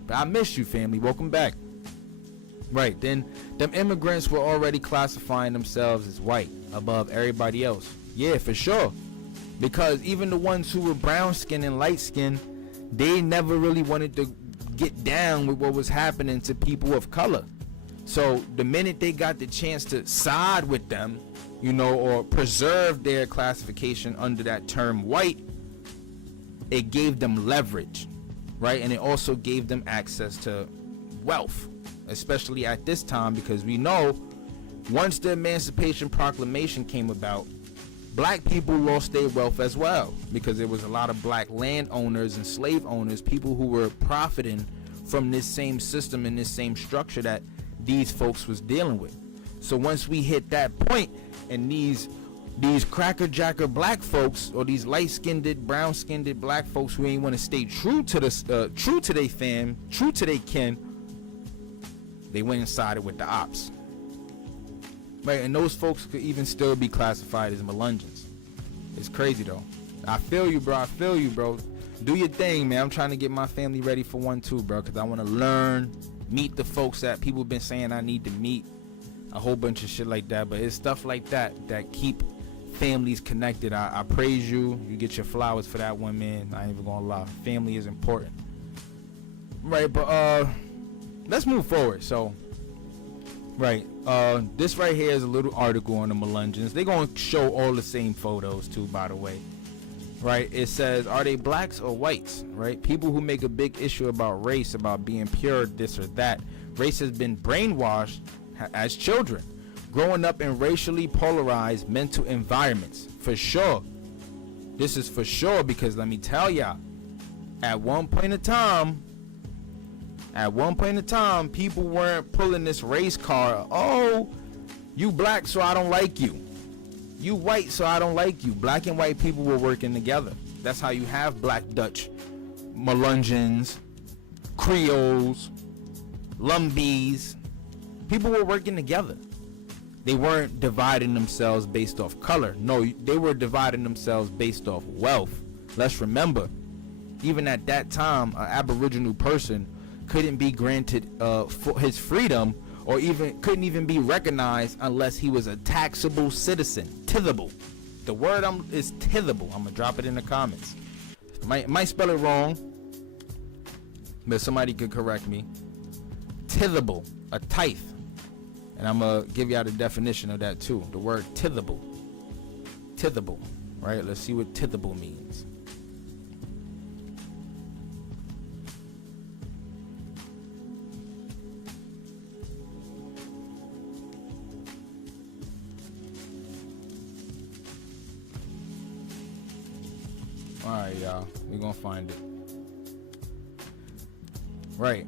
But I missed you, family. Welcome back. Right, then them immigrants were already classifying themselves as white above everybody else. Yeah, for sure. Because even the ones who were brown skin and light skin, they never really wanted to get down with what was happening to people of color. So the minute they got the chance to side with them, you know, or preserve their classification under that term white, it gave them leverage, right? And it also gave them access to wealth, especially at this time, because we know once the Emancipation Proclamation came about, black people lost their wealth as well, because there was a lot of black landowners and slave owners, people who were profiting from this same system and this same structure that these folks was dealing with. So once we hit that point, and these cracker-jacker black folks, or these light-skinned, brown-skinned black folks who ain't want to stay true to the true to their fam, true to their kin, they went and sided with the ops. Right, and those folks could even still be classified as Melungeons. It's crazy though. I feel you, bro. I feel you, bro. Do your thing, man. I'm trying to get my family ready for one too, bro, because I want to learn, meet the folks that people been saying I need to meet, a whole bunch of shit like that. But it's stuff like that that keep families connected. I praise you. You get your flowers for that one, man. I ain't even gonna lie. Family is important. Right, but let's move forward. So, right, this right here is a little article on the Melungeons. They're gonna show all the same photos too, by the way. Right, it says, are they blacks or whites? Right, people who make a big issue about race, about being pure, this or that. Race has been brainwashed as children, growing up in racially polarized mental environments. For sure, this is for sure, because let me tell y'all, at one point in time, people weren't pulling this race card. Oh, you black, so I don't like you. You white, so I don't like you. Black and white people were working together. That's how you have Black Dutch, Melungeons, Creoles, Lumbees. People were working together. They weren't dividing themselves based off color. No, they were dividing themselves based off wealth. Let's remember, even at that time, an Aboriginal person couldn't be granted for his freedom, or even couldn't even be recognized unless he was a taxable citizen. Tithable. The word is tithable. I'm gonna drop it in the comments. Might spell it wrong, but somebody could correct me. Tithable, a tithe, and I'm gonna give y'all the definition of that too. The word tithable. Tithable, right? Let's see what tithable means. Alright, y'all, we're gonna find it. Right.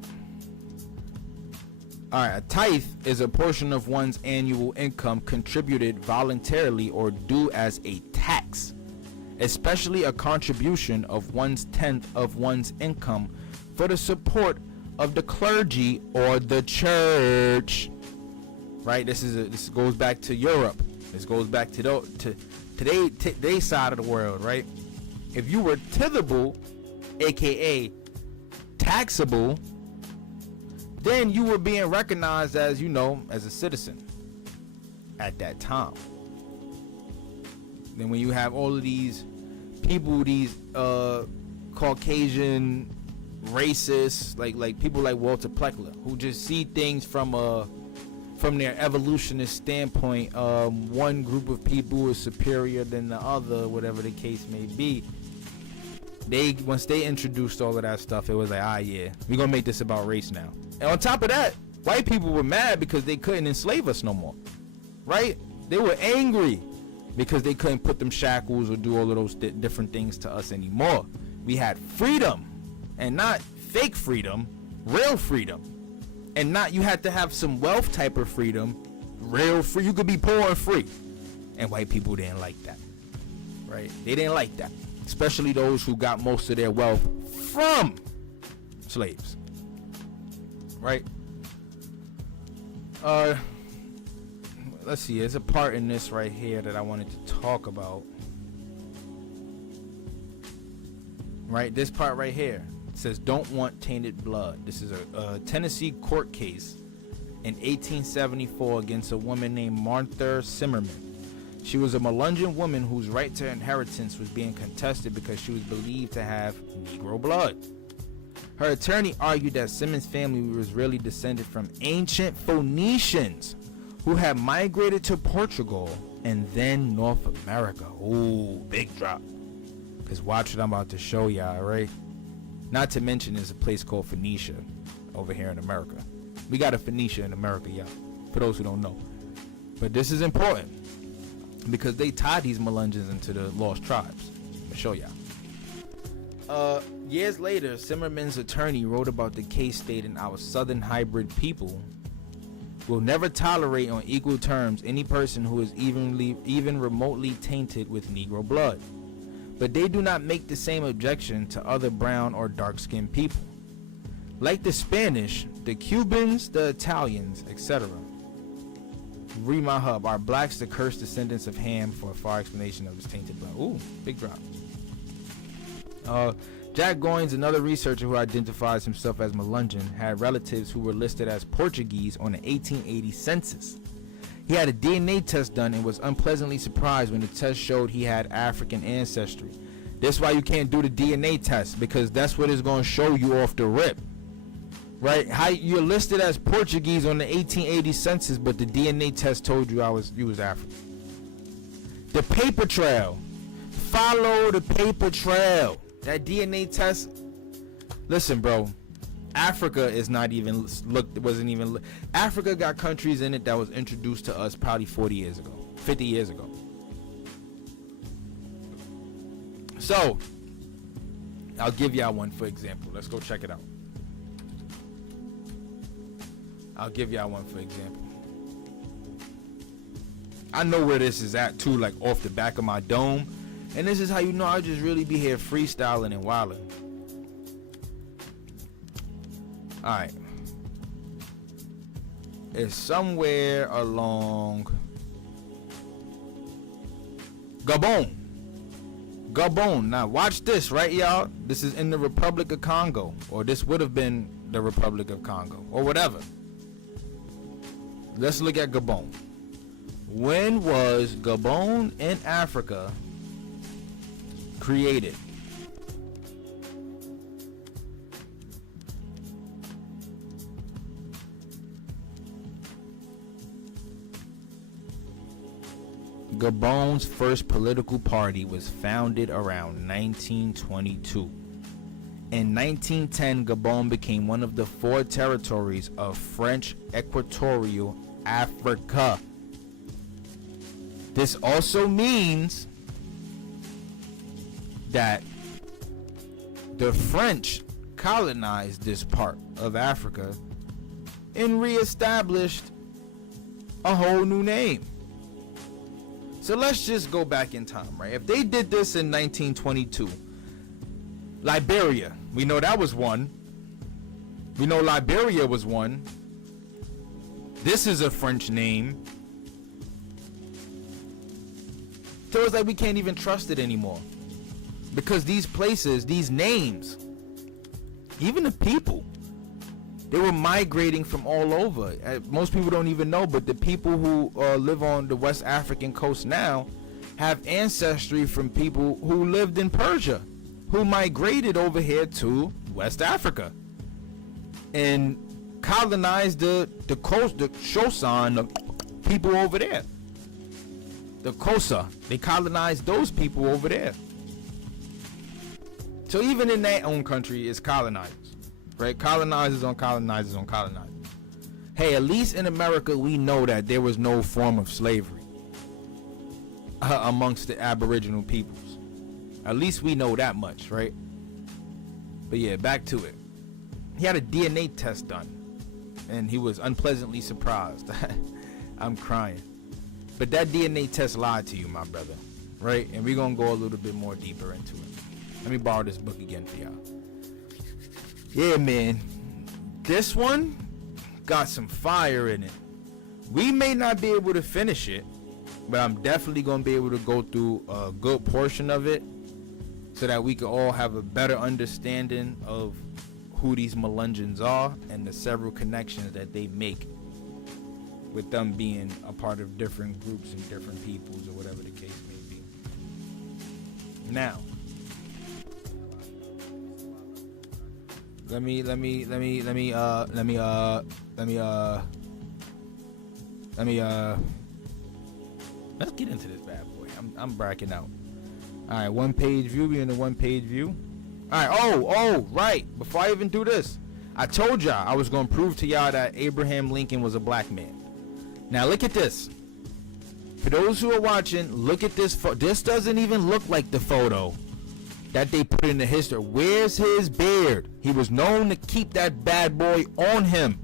Alright, a tithe is a portion of one's annual income contributed voluntarily or due as a tax, especially a contribution of 1/10 of one's income for the support of the clergy or the church. Right, this goes back to Europe. This goes back to today's side of the world, right? If you were tithable, aka taxable, then you were being recognized as, you know, as a citizen at that time. Then when you have all of these people, these Caucasian racists, like people like Walter Pleckler, who just see things from their evolutionist standpoint, one group of people is superior than the other, whatever the case may be. Once they introduced all of that stuff, it was like, yeah, we're gonna make this about race now. And on top of that, white people were mad because they couldn't enslave us no more, right? They were angry because they couldn't put them shackles or do all of those different things to us anymore. We had freedom, and not fake freedom, real freedom. And not, you had to have some wealth type of freedom, real free. You could be poor and free. And white people didn't like that, right? They didn't like that, especially those who got most of their wealth from slaves, right? Let's see, there's a part in this right here that I wanted to talk about. Right, this part right here, it says don't want tainted blood. This is a Tennessee court case in 1874 against a woman named Martha Zimmerman. She was a Melungeon woman whose right to inheritance was being contested because she was believed to have Negro blood. Her attorney argued that Simmons' family was really descended from ancient Phoenicians who had migrated to Portugal and then North America. Ooh, big drop. Because watch what I'm about to show y'all, right? Not to mention there's a place called Phoenicia over here in America. We got a Phoenicia in America, y'all, for those who don't know. But this is important because they tied these Melungeons into the lost tribes. I'm gonna show y'all. Years later, Zimmerman's attorney wrote about the case, stating our southern hybrid people will never tolerate on equal terms any person who is even remotely tainted with Negro blood. But they do not make the same objection to other brown or dark-skinned people. Like the Spanish, the Cubans, the Italians, etc. Read my hub. Are blacks the cursed descendants of Ham? For a far explanation of his tainted blood. Ooh, big drop. Jack Goins, another researcher who identifies himself as Melungeon, had relatives who were listed as Portuguese on the 1880 census. He had a DNA test done and was unpleasantly surprised when the test showed he had African ancestry. That's why you can't do the DNA test, because that's what it's going to show you off the rip. Right? How you're listed as Portuguese on the 1880 census, but the DNA test told you you was African. The paper trail. Follow the paper trail. That DNA test. Listen, bro. Africa is not even wasn't even. Africa got countries in it that was introduced to us probably 40 years ago, 50 years ago. So, I'll give y'all one for example. Let's go check it out. I'll give y'all one for example. I know where this is at too, like off the back of my dome. And this is how you know I just really be here freestyling and wilding. Alright. It's somewhere along Gabon. Gabon. Now watch this, right, y'all? This is in the Republic of Congo. Or this would have been the Republic of Congo. Or whatever. Let's look at Gabon. When was Gabon in Africa created? Gabon's first political party was founded around 1922. In 1910, Gabon became one of the 4 territories of French Equatorial Africa. This also means that the French colonized this part of Africa and reestablished a whole new name. So let's just go back in time, right? If they did this in 1922, Liberia, we know that was one. We know Liberia was one. This is a French name. So it's like we can't even trust it anymore. Because these places, these names, even the people, they were migrating from all over. Most people don't even know, but the people who live on the West African coast now have ancestry from people who lived in Persia, who migrated over here to West Africa and colonized the coast, the Shosan, the people over there. The Kosa, they colonized those people over there. So even in their own country, it's colonizers. Right? Colonizers on colonizers on colonizers. Hey, at least in America, we know that there was no form of slavery. amongst the Aboriginal peoples. At least we know that much, right? But yeah, back to it. He had a DNA test done, and he was unpleasantly surprised. I'm crying. But that DNA test lied to you, my brother, right? And we're gonna go a little bit more deeper into it. Let me borrow this book again for y'all. Yeah, man, this one got some fire in it. We may not be able to finish it, but I'm definitely gonna be able to go through a good portion of it so that we can all have a better understanding of who these Melungeons are and the several connections that they make with them being a part of different groups and different peoples or whatever the case may be. Now, let me let's get into this bad boy. I'm bracking out. All right, one page view. We in the one page view. All right. Right. Before I even do this, I told y'all I was gonna prove to y'all that Abraham Lincoln was a black man. Now look at this. For those who are watching, look at this. This doesn't even look like the photo that they put in the history. Where's his beard? He was known to keep that bad boy on him.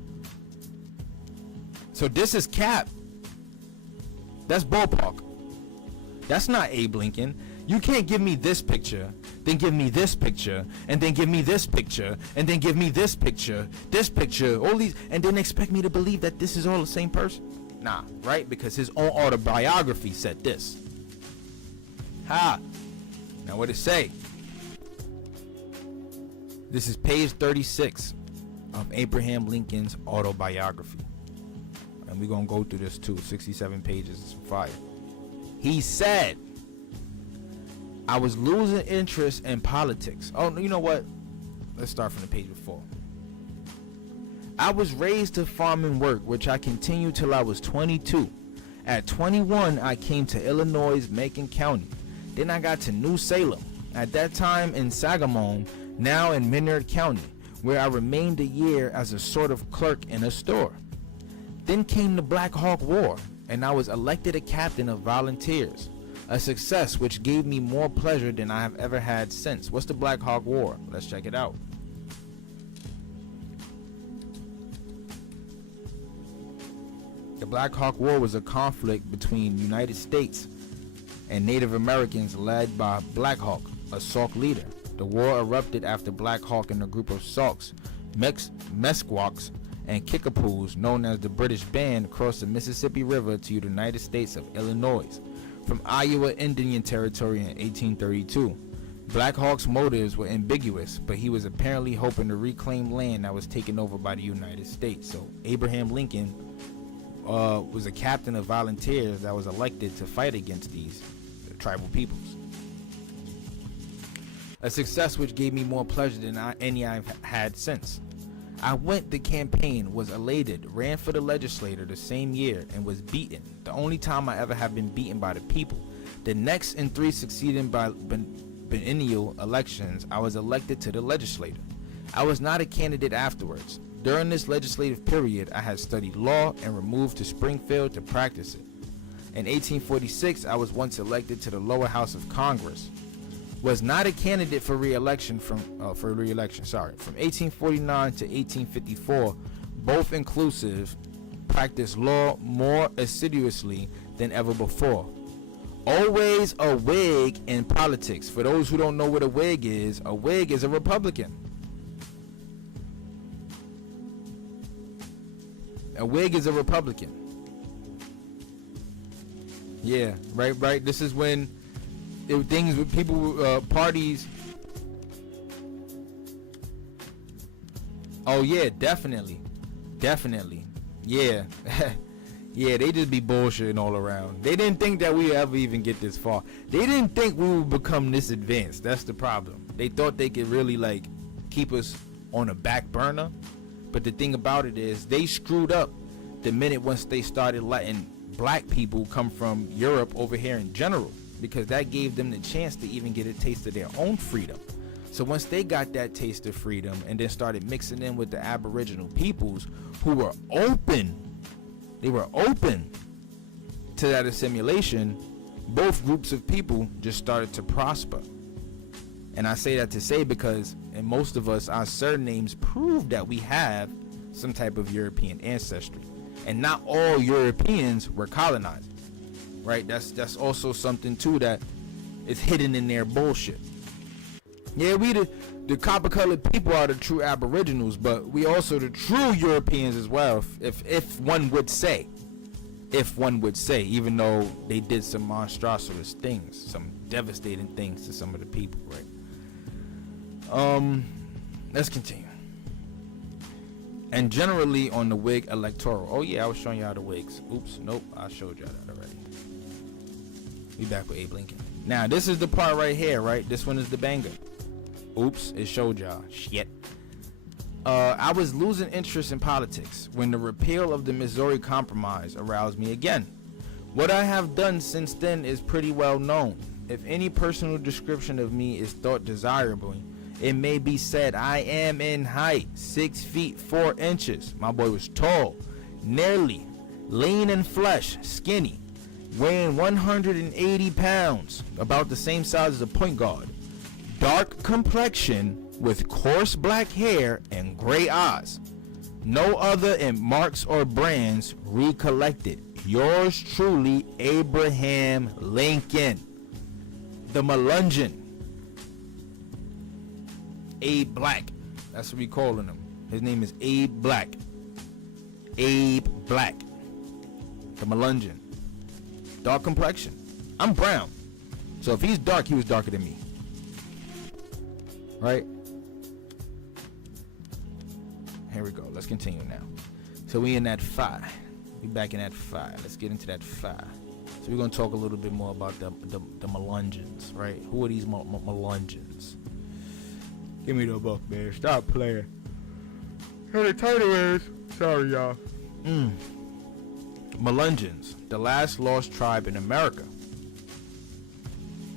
So this is cap. That's ballpark. That's not Abe Lincoln. You can't give me this picture, then give me this picture, and then give me this picture, and then give me this picture, all these, and then expect me to believe that this is all the same person. Nah, right? Because his own autobiography said this. Ha! Now what it say? This is page 36 of Abraham Lincoln's autobiography. And we're going to go through this too. 67 pages. It's fire. He said, I was losing interest in politics. Oh, you know what? Let's start from the page before. I was raised to farm and work, which I continued till I was 22. At 21, I came to Illinois' Macon County. Then I got to New Salem. At that time in Sangamon, now in Menard County, where I remained a year as a sort of clerk in a store. Then came the Black Hawk War, and I was elected a captain of volunteers, a success which gave me more pleasure than I have ever had since. What's the Black Hawk War? Let's check it out. The Black Hawk War was a conflict between the United States and Native Americans led by Black Hawk, a Sauk leader. The war erupted after Black Hawk and a group of Sauks, Mesquaks, and Kickapoos, known as the British Band, crossed the Mississippi River to the United States of Illinois from Iowa Indian Territory in 1832. Black Hawk's motives were ambiguous, but he was apparently hoping to reclaim land that was taken over by the United States. So Abraham Lincoln was a captain of volunteers that was elected to fight against these tribal peoples. A success which gave me more pleasure than any I've had since. I went to campaign, was elated, ran for the legislature the same year, and was beaten. The only time I ever have been beaten by the people. The next in 3 succeeding biennial elections, I was elected to the legislature. I was not a candidate afterwards. During this legislative period, I had studied law and removed to Springfield to practice it. In 1846, I was once elected to the lower house of Congress. Was not a candidate for re-election from 1849 to 1854, both inclusive, practiced law more assiduously than ever before. Always a Whig in politics. For those who don't know what a Whig is a Republican. A Whig is a Republican. Yeah, right. This is when things with people, parties. Oh yeah, definitely. Yeah. Yeah, they just be bullshitting all around. They didn't think that we would ever even get this far. They didn't think we would become this advanced. That's the problem. They thought they could really keep us on a back burner. But the thing about it is they screwed up the minute once they started letting black people come from Europe over here in general, because that gave them the chance to even get a taste of their own freedom. So once they got that taste of freedom and then started mixing in with the Aboriginal peoples who were open, they were open to that assimilation, both groups of people just started to prosper. And I say that to say because in most of us, our surnames prove that we have some type of European ancestry. And not all Europeans were colonized, right? That's also something too that is hidden in their bullshit. Yeah, we the copper-colored people are the true aboriginals, but we also the true Europeans as well, if one would say. If one would say, even though they did some monstrous things, some devastating things to some of the people, right? Let's continue. And generally on the Whig electoral. Oh yeah, I was showing y'all the Whigs. Oops, nope, I showed y'all that already. We back with Abe Lincoln. Now this is the part right here, right? This one is the banger. Oops, it showed y'all. Shit. I was losing interest in politics when the repeal of the Missouri Compromise aroused me again. What I have done since then is pretty well known. If any personal description of me is thought desirable, it may be said I am in height 6 feet 4 inches. My boy was tall, nearly, lean in flesh, skinny, weighing 180 pounds, about the same size as a point guard. Dark complexion with coarse black hair and gray eyes. No other in marks or brands recollected. Yours truly, Abraham Lincoln. The Melungeon. Abe Black. That's what we calling him. His name is Abe Black. Abe Black. The Melungeon. Dark complexion. I'm brown. So if he's dark, he was darker than me. Right? Here we go. Let's continue now. So we in that 5. We back in that 5. Let's get into that 5. So we're going to talk a little bit more about the Melungeons, right? Who are these Melungeons? Give me the book, man. Stop playing. How the title is? Sorry, y'all. Melungeons, the last lost tribe in America.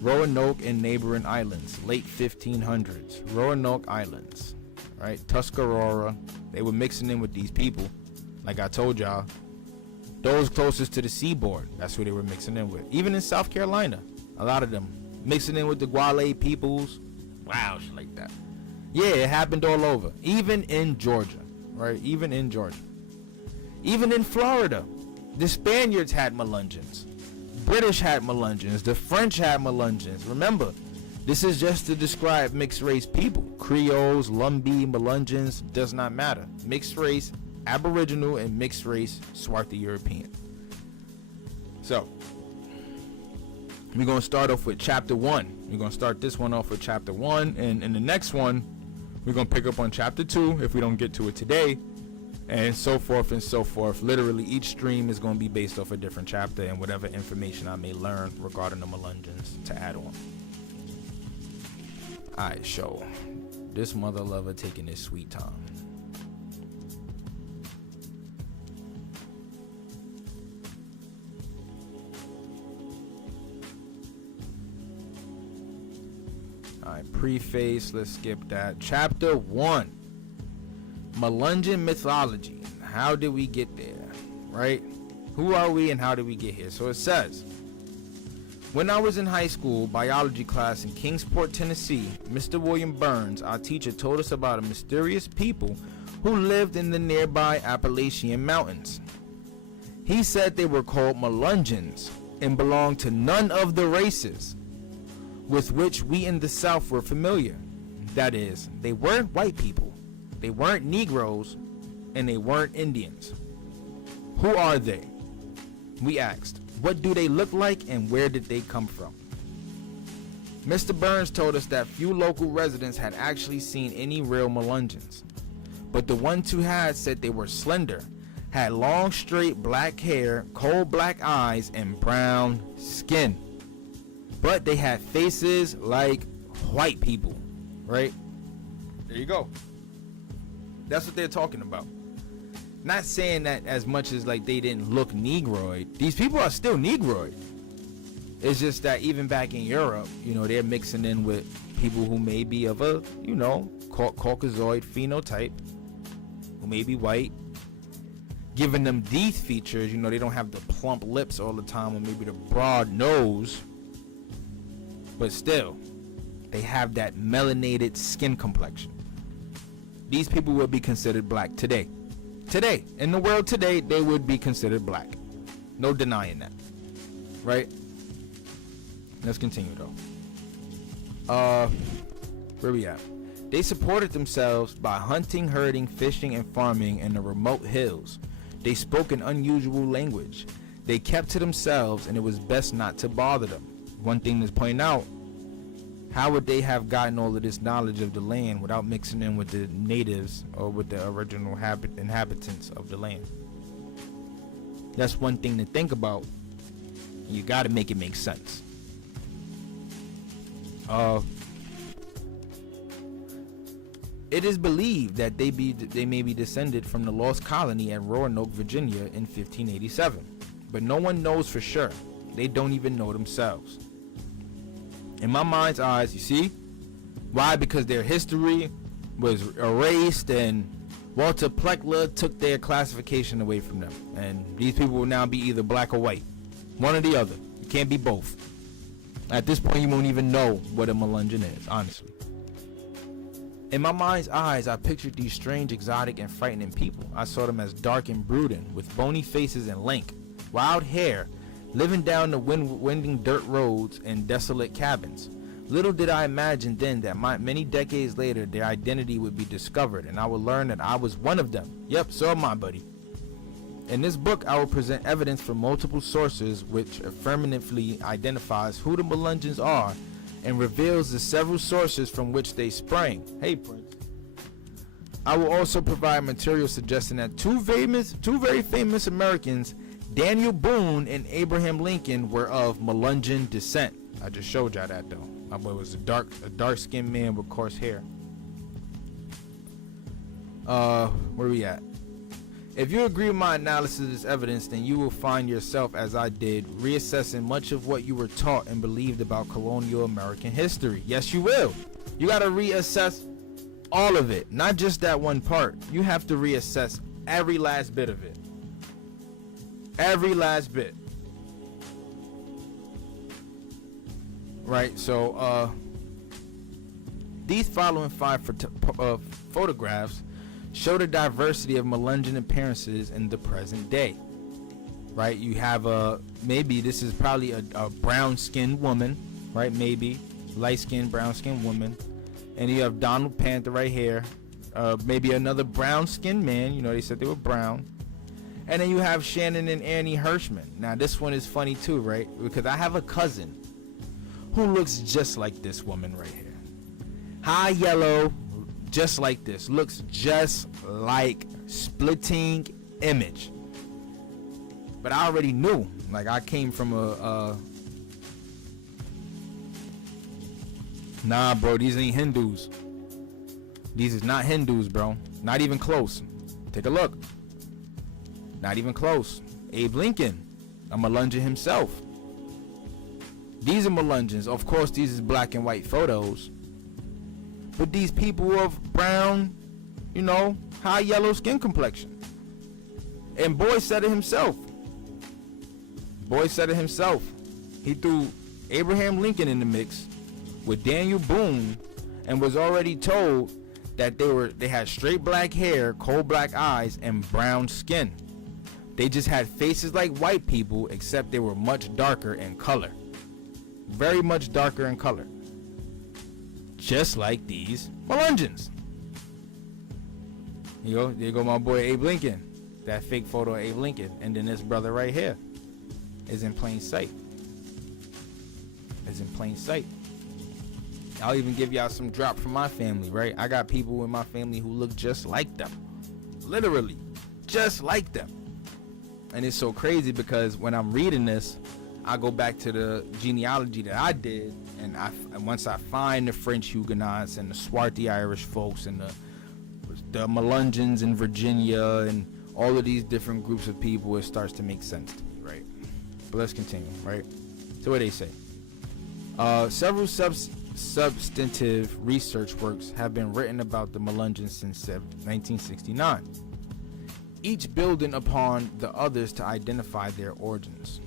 Roanoke and neighboring islands, late 1500s. Roanoke Islands, right? Tuscarora. They were mixing in with these people, like I told y'all. Those closest to the seaboard, that's who they were mixing in with. Even in South Carolina, a lot of them mixing in with the Guale peoples. Wow, shit like that. Yeah, it happened all over. Even in Georgia, right? Even in Georgia. Even in Florida, the Spaniards had Melungeons. British had Melungeons. The French had Melungeons. Remember, this is just to describe mixed race people. Creoles, Lumbee, Melungeons, does not matter. Mixed race, Aboriginal, and mixed race, Swarthy European. So, we're going to start off with chapter 1. We're going to start this one off with chapter 1. And in the next one, we're going to pick up on chapter 2 if we don't get to it today. And so forth and so forth. Literally, each stream is going to be based off a different chapter and whatever information I may learn regarding the Melungeons to add on. Alright, show. This mother lover taking his sweet time. Alright, preface. Let's skip that. Chapter 1. Melungeon mythology. How did we get there? Right? Who are we and how did we get here? So it says, when I was in high school biology class in Kingsport, Tennessee, Mr. William Burns, our teacher, told us about a mysterious people who lived in the nearby Appalachian Mountains. He said they were called Melungeons and belonged to none of the races with which we in the South were familiar. That is, they weren't white people. They weren't Negroes, and they weren't Indians. Who are they? We asked. What do they look like, and where did they come from? Mr. Burns told us that few local residents had actually seen any real Melungeons, but the ones who had said they were slender, had long straight black hair, coal black eyes, and brown skin. But they had faces like white people, right? There you go. That's what they're talking about. Not saying that as much as like they didn't look Negroid. These people are still Negroid. It's just that even back in Europe, you know, they're mixing in with people who may be of a, you know, Caucasoid phenotype, who may be white. giving them these features. You know, they don't have the plump lips all the time, or maybe the broad nose, but still they have that melanated skin complexion. These people would be considered black today. Today, in the world today, they would be considered black. No denying that, right? Let's continue though. Where we at? They supported themselves by hunting, herding, fishing, and farming in the remote hills. They spoke an unusual language. They kept to themselves, and it was best not to bother them. One thing to point out, how would they have gotten all of this knowledge of the land without mixing in with the natives or with the original inhabitants of the land? That's one thing to think about. You got to make it make sense. It is believed that they may be descended from the lost colony at Roanoke, Virginia in 1587, but no one knows for sure. They don't even know themselves. In my mind's eyes, you see? Why? Because their history was erased and Walter Pleckler took their classification away from them. And these people will now be either black or white. One or the other. You can't be both. At this point, you won't even know what a Melungeon is, honestly. In my mind's eyes, I pictured these strange, exotic, and frightening people. I saw them as dark and brooding, with bony faces and lank, wild hair, living down the winding dirt roads and desolate cabins. Little did I imagine then that many decades later their identity would be discovered and I would learn that I was one of them. Yep, so am I, buddy. In this book, I will present evidence from multiple sources which affirmatively identifies who the Melungeons are and reveals the several sources from which they sprang. Hey, Prince. I will also provide material suggesting that two very famous Americans, Daniel Boone and Abraham Lincoln, were of Melungeon descent. I just showed y'all that though. My boy was a dark-skinned man with coarse hair. Where we at? If you agree with my analysis of this evidence, then you will find yourself, as I did, reassessing much of what you were taught and believed about colonial American history. Yes, you will. You got to reassess all of it, not just that one part. You have to reassess every last bit of it. Every last bit. Right, so these following five photographs show the diversity of Melungeon appearances in the present day. Right, you have maybe this is probably a brown-skinned woman, right? Maybe light-skinned, brown-skinned woman, and you have Donald Panther right here. Maybe another brown-skinned man. You know, they said they were brown. And then you have Shannon and Annie Hirschman. Now this one is funny too, right? Because I have a cousin who looks just like this woman right here. High yellow, just like this. Looks just like Splitting Image. But I already knew. Like, I came from Nah, bro, these ain't Hindus. These is not Hindus, bro. Not even close. Take a look. Not even close. Abe Lincoln, a Melungeon himself. These are Melungeons. Of course, these is black and white photos. But these people of brown, you know, high yellow skin complexion. And Boy said it himself. Boy said it himself. He threw Abraham Lincoln in the mix with Daniel Boone and was already told that they had straight black hair, coal black eyes, and brown skin. They just had faces like white people, except they were much darker in color. Very much darker in color. Just like these Melungeons. There you go my boy Abe Lincoln. That fake photo of Abe Lincoln. And then this brother right here is in plain sight. Is in plain sight. I'll even give y'all some drop from my family, right? I got people in my family who look just like them. Literally. Just like them. And it's so crazy because when I'm reading this, I go back to the genealogy that I did, and once I find the French Huguenots and the Swarthy Irish folks and the Melungeons in Virginia and all of these different groups of people, it starts to make sense to me, right? But let's continue, right? So what they say. Several substantive research works have been written about the Melungeons since 1969. each building upon the others to identify their origins.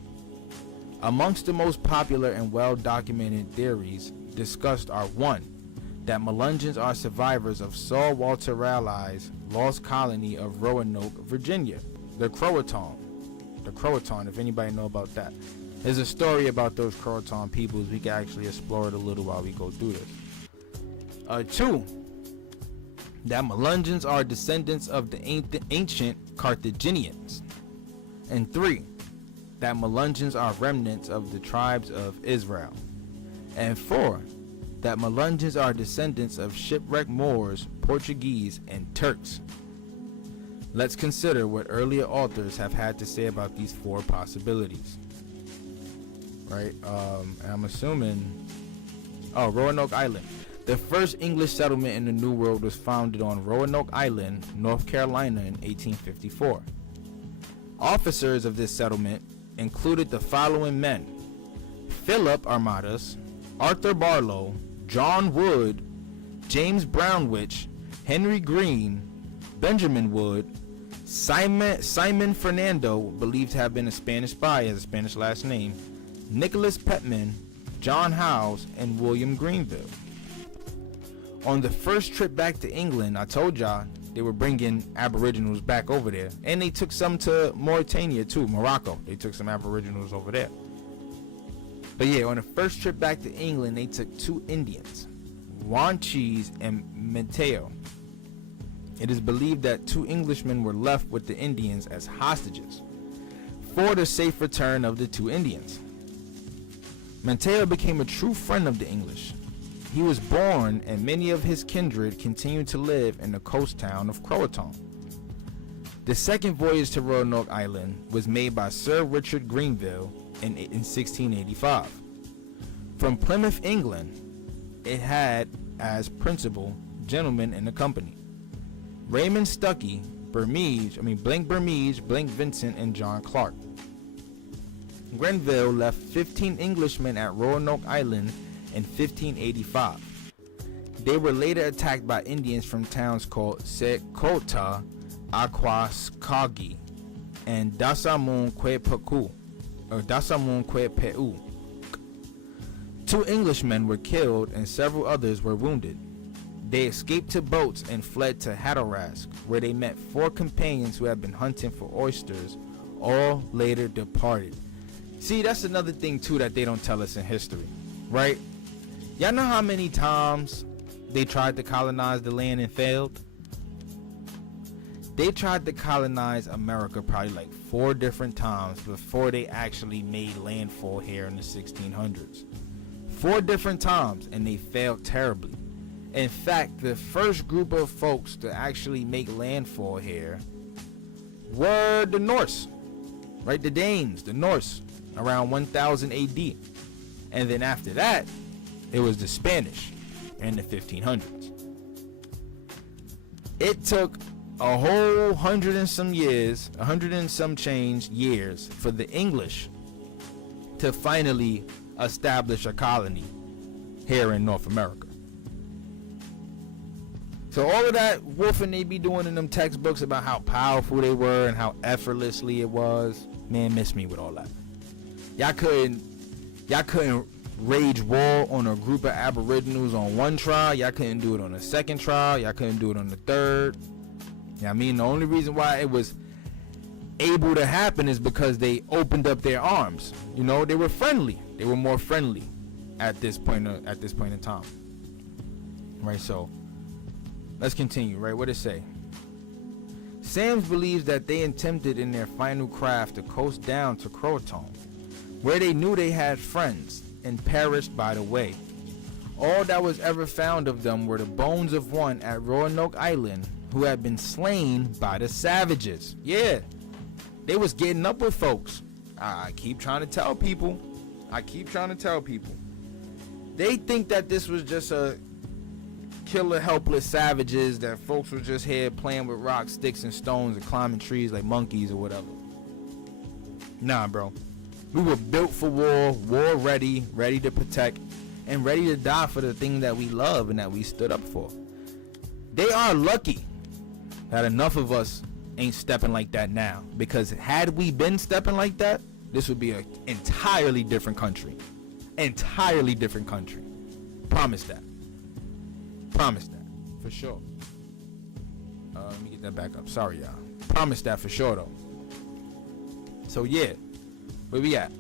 Amongst the most popular and well-documented theories discussed are 1. That Melungeons are survivors of Sir Walter Raleigh's lost colony of Roanoke, Virginia, the Croatan. The Croatan, if anybody know about that. There's a story about those Croatan peoples. We can actually explore it a little while we go through this. 2. That Melungeons are descendants of the ancient Carthaginians. And 3. That Melungeons are remnants of the tribes of Israel. And 4. That Melungeons are descendants of shipwrecked Moors, Portuguese, and Turks. Let's consider what earlier authors have had to say about these 4 possibilities. Right? I'm assuming... Oh, Roanoke Island. The first English settlement in the New World was founded on Roanoke Island, North Carolina in 1854. Officers of this settlement included the following men: Philip Armadas, Arthur Barlow, John Wood, James Brownwich, Henry Green, Benjamin Wood, Simon Fernando, believed to have been a Spanish spy, has a Spanish last name, Nicholas Petman, John Howes, and William Greenville. On the first trip back to England, I told y'all they were bringing Aboriginals back over there, and they took some to Mauritania too, Morocco. They took some Aboriginals over there. But yeah, on the first trip back to England, they took 2 Indians, Wanchese and Mateo. It is believed that 2 Englishmen were left with the Indians as hostages for the safe return of the 2 Indians. Mateo became a true friend of the English. He was born, and many of his kindred continued to live in the coast town of Croatan. The second voyage to Roanoke Island was made by Sir Richard Greenville in 1685. From Plymouth, England, it had as principal gentlemen in the company Raymond Stuckey, Blank Burmese, Blank Vincent, and John Clark. Grenville left 15 Englishmen at Roanoke Island in 1585. They were later attacked by Indians from towns called Secota, Aquascagi, and Dasamun-que-Peu. 2 Englishmen were killed and several others were wounded. They escaped to boats and fled to Hatteras, where they met 4 companions who had been hunting for oysters. All later departed. See, that's another thing too that they don't tell us in history, right? Y'all know how many times they tried to colonize the land and failed? They tried to colonize America probably like 4 different times before they actually made landfall here in the 1600s. 4 different times, and they failed terribly. In fact, the first group of folks to actually make landfall here were the Norse, right? The Danes, the Norse, around 1000 AD. And then after that, it was the Spanish in the 1500s. It took a whole 100 and some years, 100 and some change years, for the English to finally establish a colony here in North America. So all of that wolfing they be doing in them textbooks about how powerful they were and how effortlessly it was, man, miss me with all that. Y'all couldn't rage war on a group of Aboriginals on 1 trial. Y'all couldn't do it on the 2nd trial. Y'all couldn't do it on the 3rd. I mean, the only reason why it was able to happen is because they opened up their arms. You know, they were friendly. They were more friendly at this point in time. Right, so let's continue, right? What it say? Sams believes that they attempted in their final craft to coast down to Croatan, where they knew they had friends, and perished by the way. All that was ever found of them were the bones of one at Roanoke Island who had been slain by the savages. Yeah, they was getting up with folks. I keep trying to tell people. They think that this was just a killer helpless savages, that folks were just here playing with rocks, sticks, and stones and climbing trees like monkeys or whatever. Nah, bro. We were built for war ready to protect, and ready to die for the thing that we love and that we stood up for. They are lucky that enough of us ain't stepping like that now. Because had we been stepping like that, this would be an entirely different country. Entirely different country. Promise that. Promise that. For sure. Let me get that back up. Sorry, y'all. Promise that for sure, though. So, yeah. Where we at?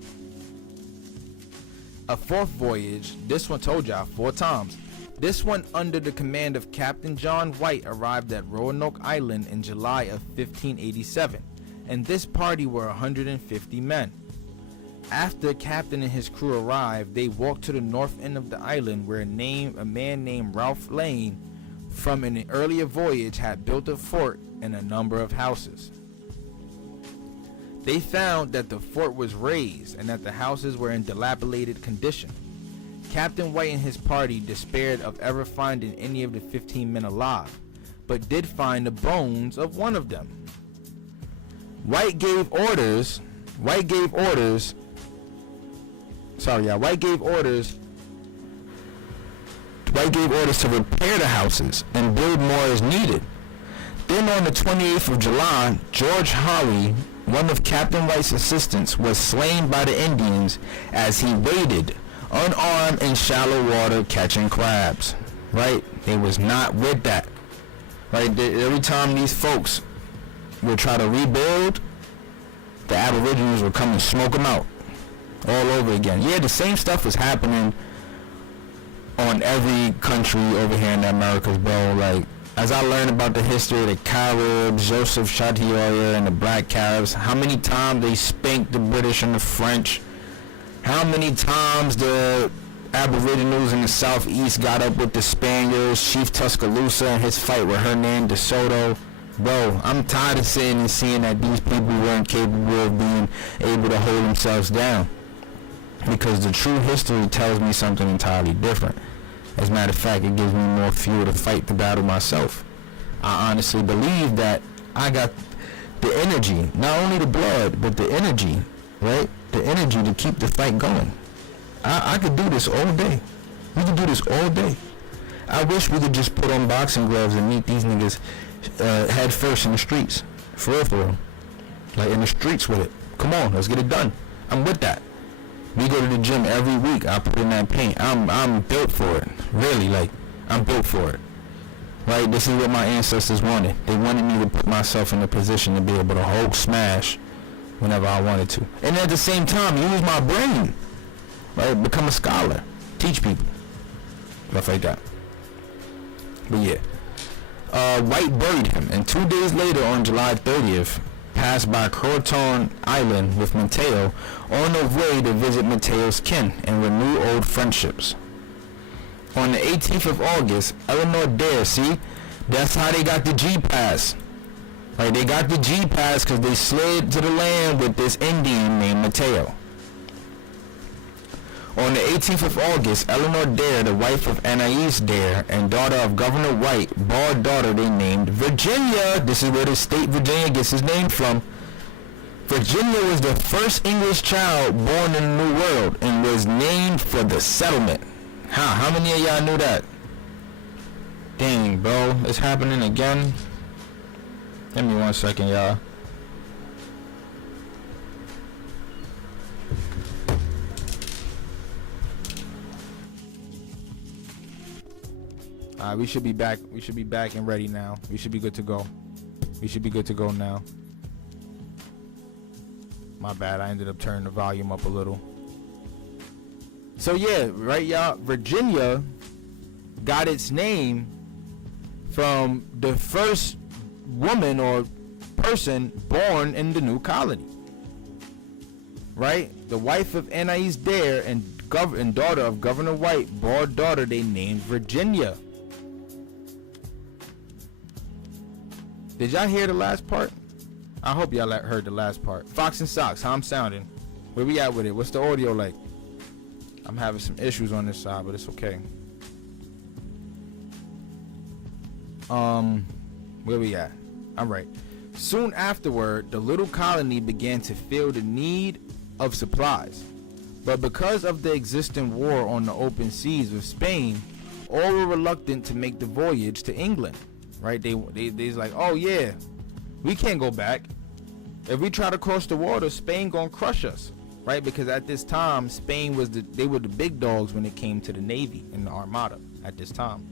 A fourth voyage. This one told y'all 4 times. This one under the command of Captain John White arrived at Roanoke Island in July of 1587. And this party were 150 men. After the captain and his crew arrived, they walked to the north end of the island where a man named Ralph Lane from an earlier voyage had built a fort and a number of houses. They found that the fort was razed and that the houses were in dilapidated condition. Captain White and his party despaired of ever finding any of the 15 men alive, but did find the bones of one of them. White gave orders to repair the houses and build more as needed. Then on the 28th of July, George Hawley, one of Captain White's assistants, was slain by the Indians as he waded unarmed in shallow water catching crabs. Right? They was not with that. Right? Every time these folks would try to rebuild, the Aborigines would come and smoke them out all over again. Yeah, the same stuff was happening on every country over here in the Americas, bro. Like, as I learned about the history of the Caribs, Joseph Chatillon and the Black Caribs, how many times they spanked the British and the French, how many times the Aboriginals in the Southeast got up with the Spaniards, Chief Tuscaloosa and his fight with Hernan de Soto. Bro, I'm tired of sitting and seeing that these people weren't capable of being able to hold themselves down. Because the true history tells me something entirely different. As a matter of fact, it gives me more fuel to fight the battle myself. I honestly believe that I got the energy, not only the blood, but the energy, right? The energy to keep the fight going. I could do this all day. We could do this all day. I wish we could just put on boxing gloves and meet these niggas head first in the streets. For real, for real. Like in the streets with it. Come on, let's get it done. I'm with that. We go to the gym every week. I put in that paint. I'm built for it. Really, like, I'm built for it. Right? This is what my ancestors wanted. They wanted me to put myself in a position to be able to Hulk smash whenever I wanted to. And at the same time, use my brain. Right? Become a scholar. Teach people. Stuff like that. But yeah. White buried him. And 2 days later, on July 30th, passed by Croton Island with Mateo on the way to visit Mateo's kin and renew old friendships. On the 18th of August, Eleanor Dare, see, that's how they got the G-Pass. Right, they got the G-Pass because they slid to the land with this Indian named Mateo. On the 18th of August, Eleanor Dare, the wife of Anais Dare and daughter of Governor White, bore a daughter they named Virginia. This is where the state Virginia gets its name from. Virginia was the first English child born in the New World and was named for the settlement. How many of y'all knew that? Dang, bro, it's happening again. Give me 1 second, y'all. Alright, we should be back. We should be back and ready now. We should be good to go. We should be good to go now. My bad, I ended up turning the volume up a little. So yeah, right, y'all, Virginia got its name from the first woman or person born in the new colony. Right? The wife of Anais Dare and daughter of Governor White bore a daughter they named Virginia. Did y'all hear the last part? I hope y'all heard the last part. Fox and Socks, how I'm sounding? Where we at with it? What's the audio like? I'm having some issues on this side, but it's okay. Where we at? All right. Soon afterward, the little colony began to feel the need of supplies. But because of the existing war on the open seas with Spain, all were reluctant to make the voyage to England. Right? They's like, oh yeah, We can't go back. If we try to cross the water, Spain gonna crush us, right? Because at this time, Spain was they were the big dogs when it came to the Navy and the Armada at this time.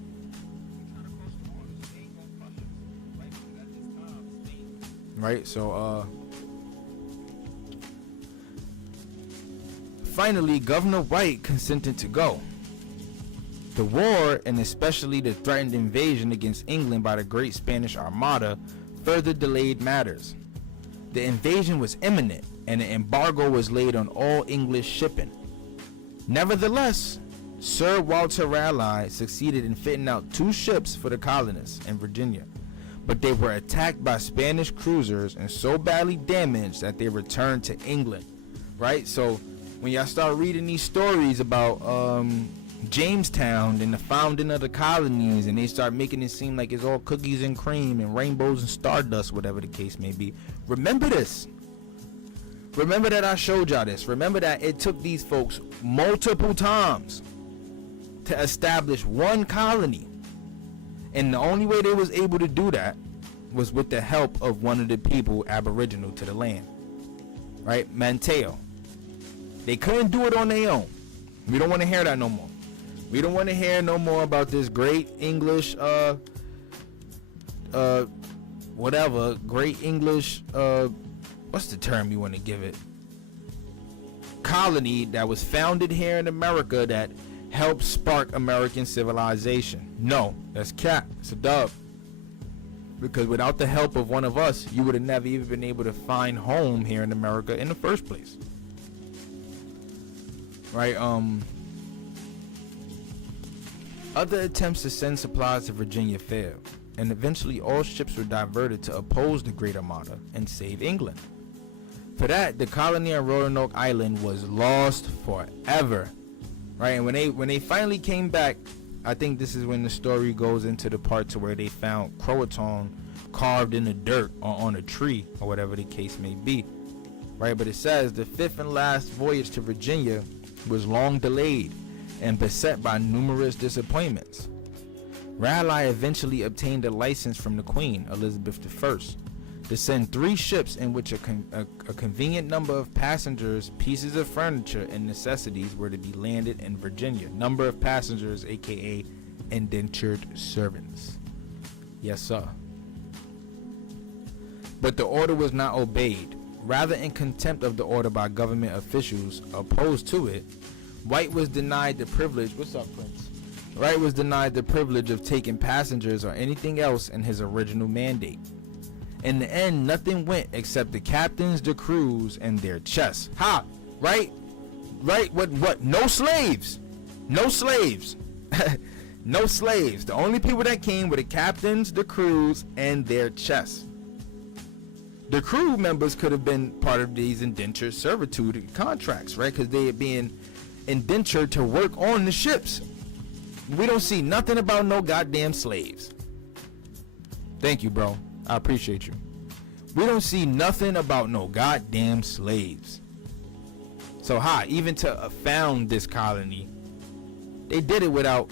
Right, so finally, Governor White consented to go. The war, and especially the threatened invasion against England by the Great Spanish Armada, further delayed matters. The invasion was imminent, and an embargo was laid on all English shipping. Nevertheless, Sir Walter Raleigh succeeded in fitting out 2 ships for the colonists in Virginia, but they were attacked by Spanish cruisers and so badly damaged that they returned to England. Right, so when y'all start reading these stories about Jamestown and the founding of the colonies, and they start making it seem like it's all cookies and cream and rainbows and stardust, whatever the case may be, remember this. Remember that I showed y'all this. Remember that it took these folks multiple times to establish one colony, and the only way they was able to do that was with the help of one of the people aboriginal to the land, right? Manteo. They couldn't do it on their own. We don't want to hear that no more. We don't want to hear no more about this great English whatever, great English what's the term you want to give it, colony that was founded here in America that helped spark American civilization. No, that's cap. It's a dub. Because without the help of one of us, you would have never even been able to find home here in America in the first place. Right, other attempts to send supplies to Virginia failed, and eventually all ships were diverted to oppose the Great Armada and save England. For that, the colony on Roanoke Island was lost forever. Right, and when they finally came back, I think this is when the story goes into the part to where they found Croatoan carved in the dirt or on a tree or whatever the case may be. Right, but it says the 5th and last voyage to Virginia was long delayed and beset by numerous disappointments. Raleigh eventually obtained a license from the Queen, Elizabeth I, to send 3 ships in which a convenient number of passengers, pieces of furniture, and necessities were to be landed in Virginia. Number of passengers, aka indentured servants. Yes, sir. But the order was not obeyed. Rather, in contempt of the order by government officials opposed to it, White was denied the privilege. What's up, Prince? White was denied the privilege of taking passengers or anything else in his original mandate. In the end, nothing went except the captains, the crews, and their chests. Ha! Right? Right? What? No slaves! No slaves! No slaves. The only people that came were the captains, the crews, and their chests. The crew members could have been part of these indentured servitude contracts, right? Because they had been indentured to work on the ships. We don't see nothing about no goddamn slaves. Thank you, bro. I appreciate you. We don't see nothing about no goddamn slaves. So even to found this colony, they did it without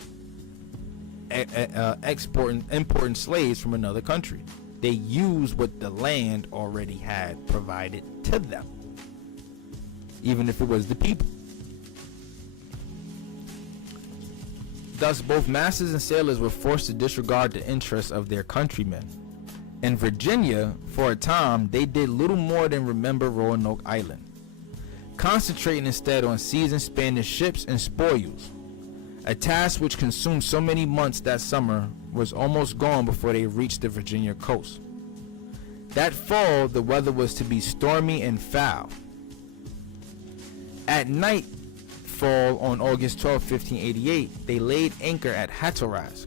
importing slaves from another country. They used what the land already had provided to them, even if it was the people. Thus, both masters and sailors were forced to disregard the interests of their countrymen. In Virginia, for a time, they did little more than remember Roanoke Island, concentrating instead on seizing Spanish ships and spoils. A task which consumed so many months that summer was almost gone before they reached the Virginia coast. That fall, the weather was to be stormy and foul. At nightfall on August 12, 1588, they laid anchor at Hatteras.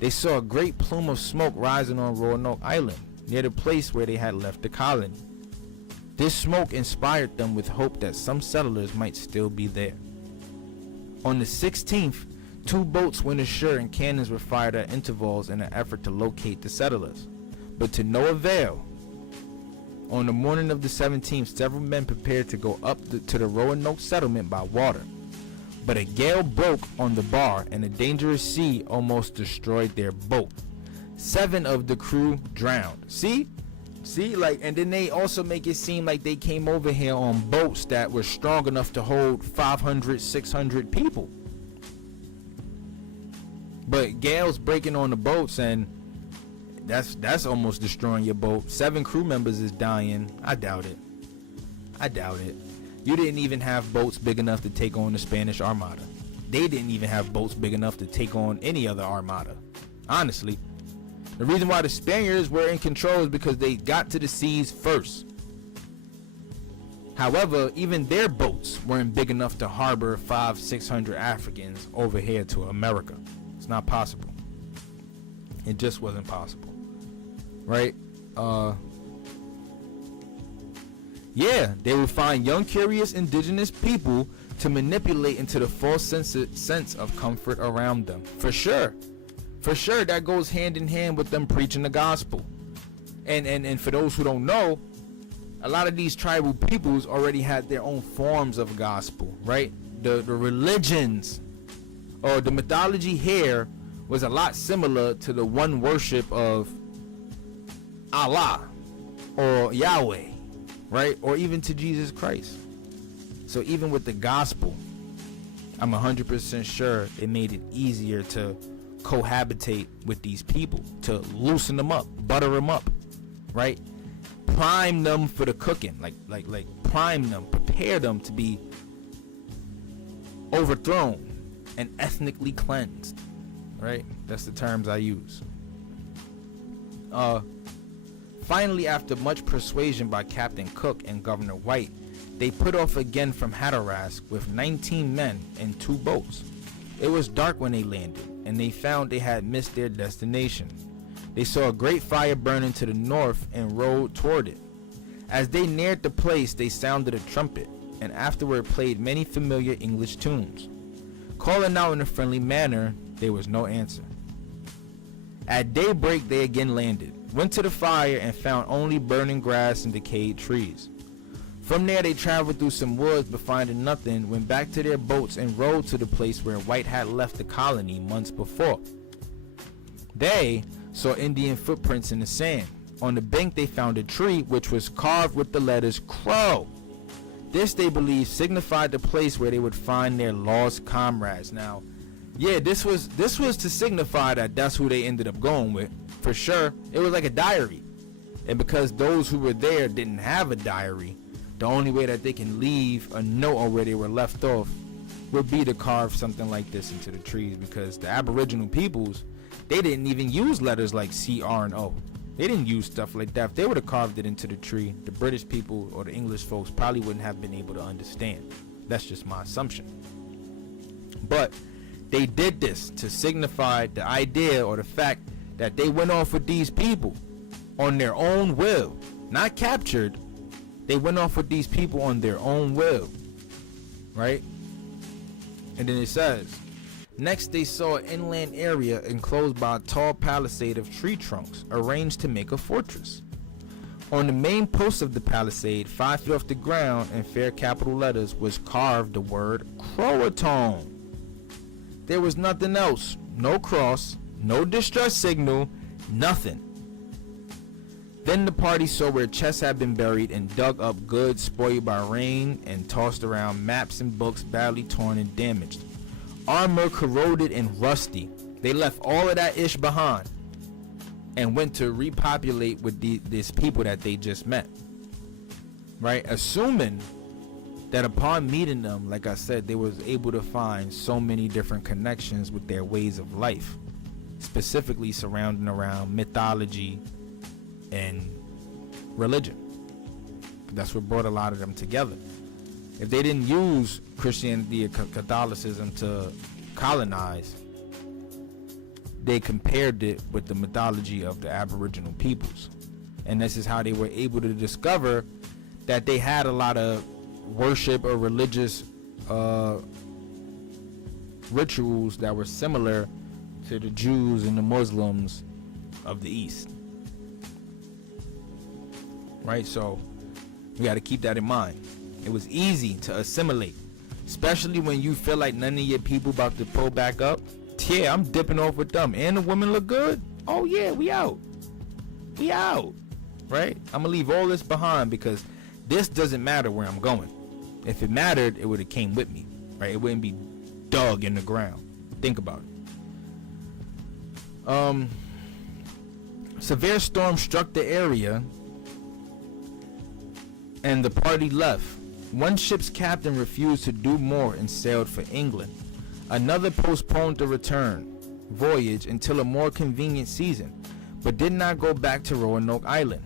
They saw a great plume of smoke rising on Roanoke Island, near the place where they had left the colony. This smoke inspired them with hope that some settlers might still be there. On the 16th, 2 boats went ashore and cannons were fired at intervals in an effort to locate the settlers, but to no avail. On the morning of the 17th, several men prepared to go up to the Roanoke settlement by water, but a gale broke on the bar and a dangerous sea almost destroyed their boat. 7 of the crew drowned. See, like, and then they also make it seem like they came over here on boats that were strong enough to hold 500, 600 people. But gales breaking on the boats, and that's almost destroying your boat. 7 crew members is dying. I doubt it. You didn't even have boats big enough to take on the Spanish Armada. They didn't even have boats big enough to take on any other armada. Honestly, the reason why the Spaniards were in control is because they got to the seas first. However, even their boats weren't big enough to harbor 500-600 Africans over here to America. It's not possible. It just wasn't possible, right? Yeah, they would find young, curious, indigenous people to manipulate into the false sense of comfort around them. For sure, that goes hand in hand with them preaching the gospel. And for those who don't know, a lot of these tribal peoples already had their own forms of gospel, right? The religions or the mythology here was a lot similar to the one worship of Allah or Yahweh, right? Or even to Jesus Christ. So even with the gospel, I'm 100% sure it made it easier to cohabitate with these people, to loosen them up, butter them up, right? Prime them for the cooking, like prime them, prepare them to be overthrown and ethnically cleansed, right? That's the terms I use. Finally, after much persuasion by Captain Cook and Governor White, they put off again from Hatteras with 19 men and 2 boats. It was dark when they landed, and they found they had missed their destination. They saw a great fire burning to the north and rowed toward it. As they neared the place, they sounded a trumpet, and afterward played many familiar English tunes. Calling out in a friendly manner, there was no answer. At daybreak, they again landed, went to the fire, and found only burning grass and decayed trees. From there, they traveled through some woods, but finding nothing, went back to their boats and rowed to the place where White had left the colony months before. They saw Indian footprints in the sand. On the bank, they found a tree which was carved with the letters Crow. This, they believed, signified the place where they would find their lost comrades. Now, yeah, this was to signify that that's who they ended up going with. For sure, it was like a diary. And because those who were there didn't have a diary, the only way that they can leave a note on where they were left off would be to carve something like this into the trees, because the Aboriginal peoples, they didn't even use letters like C, R, and O. They didn't use stuff like that. If they would have carved it into the tree, the British people or the English folks probably wouldn't have been able to understand. That's just my assumption. But they did this to signify the idea or the fact that they went off with these people on their own will, not captured. They went off with these people on their own will, right? And then it says, next they saw an inland area enclosed by a tall palisade of tree trunks arranged to make a fortress. On the main post of the palisade, 5 feet off the ground, in fair capital letters, was carved the word Croatoan. There was nothing else, no cross, no distress signal, nothing. Then the party saw where chests had been buried and dug up goods spoiled by rain and tossed around maps and books badly torn and damaged. Armor corroded and rusty. They left all of that ish behind and went to repopulate with these people that they just met. Right? Assuming that upon meeting them, like I said, they was able to find so many different connections with their ways of life, specifically surrounding around mythology and religion. That's what brought a lot of them together. If they didn't use Christianity or Catholicism to colonize, they compared it with the mythology of the Aboriginal peoples. And this is how they were able to discover that they had a lot of worship or religious rituals that were similar to the Jews and the Muslims of the East. Right, so we got to keep that in mind. It was easy to assimilate, especially when you feel like none of your people about to pull back up. Yeah, I'm dipping off with them, and the women look good. oh yeah, we out. We out. Right? I'm gonna leave all this behind because this doesn't matter where I'm going. If it mattered, it would have came with me. Right? It wouldn't be dug in the ground. Think about it. Severe storm struck the area and the party left. One ship's captain refused to do more and sailed for England. Another postponed the return voyage until a more convenient season, but did not go back to Roanoke Island.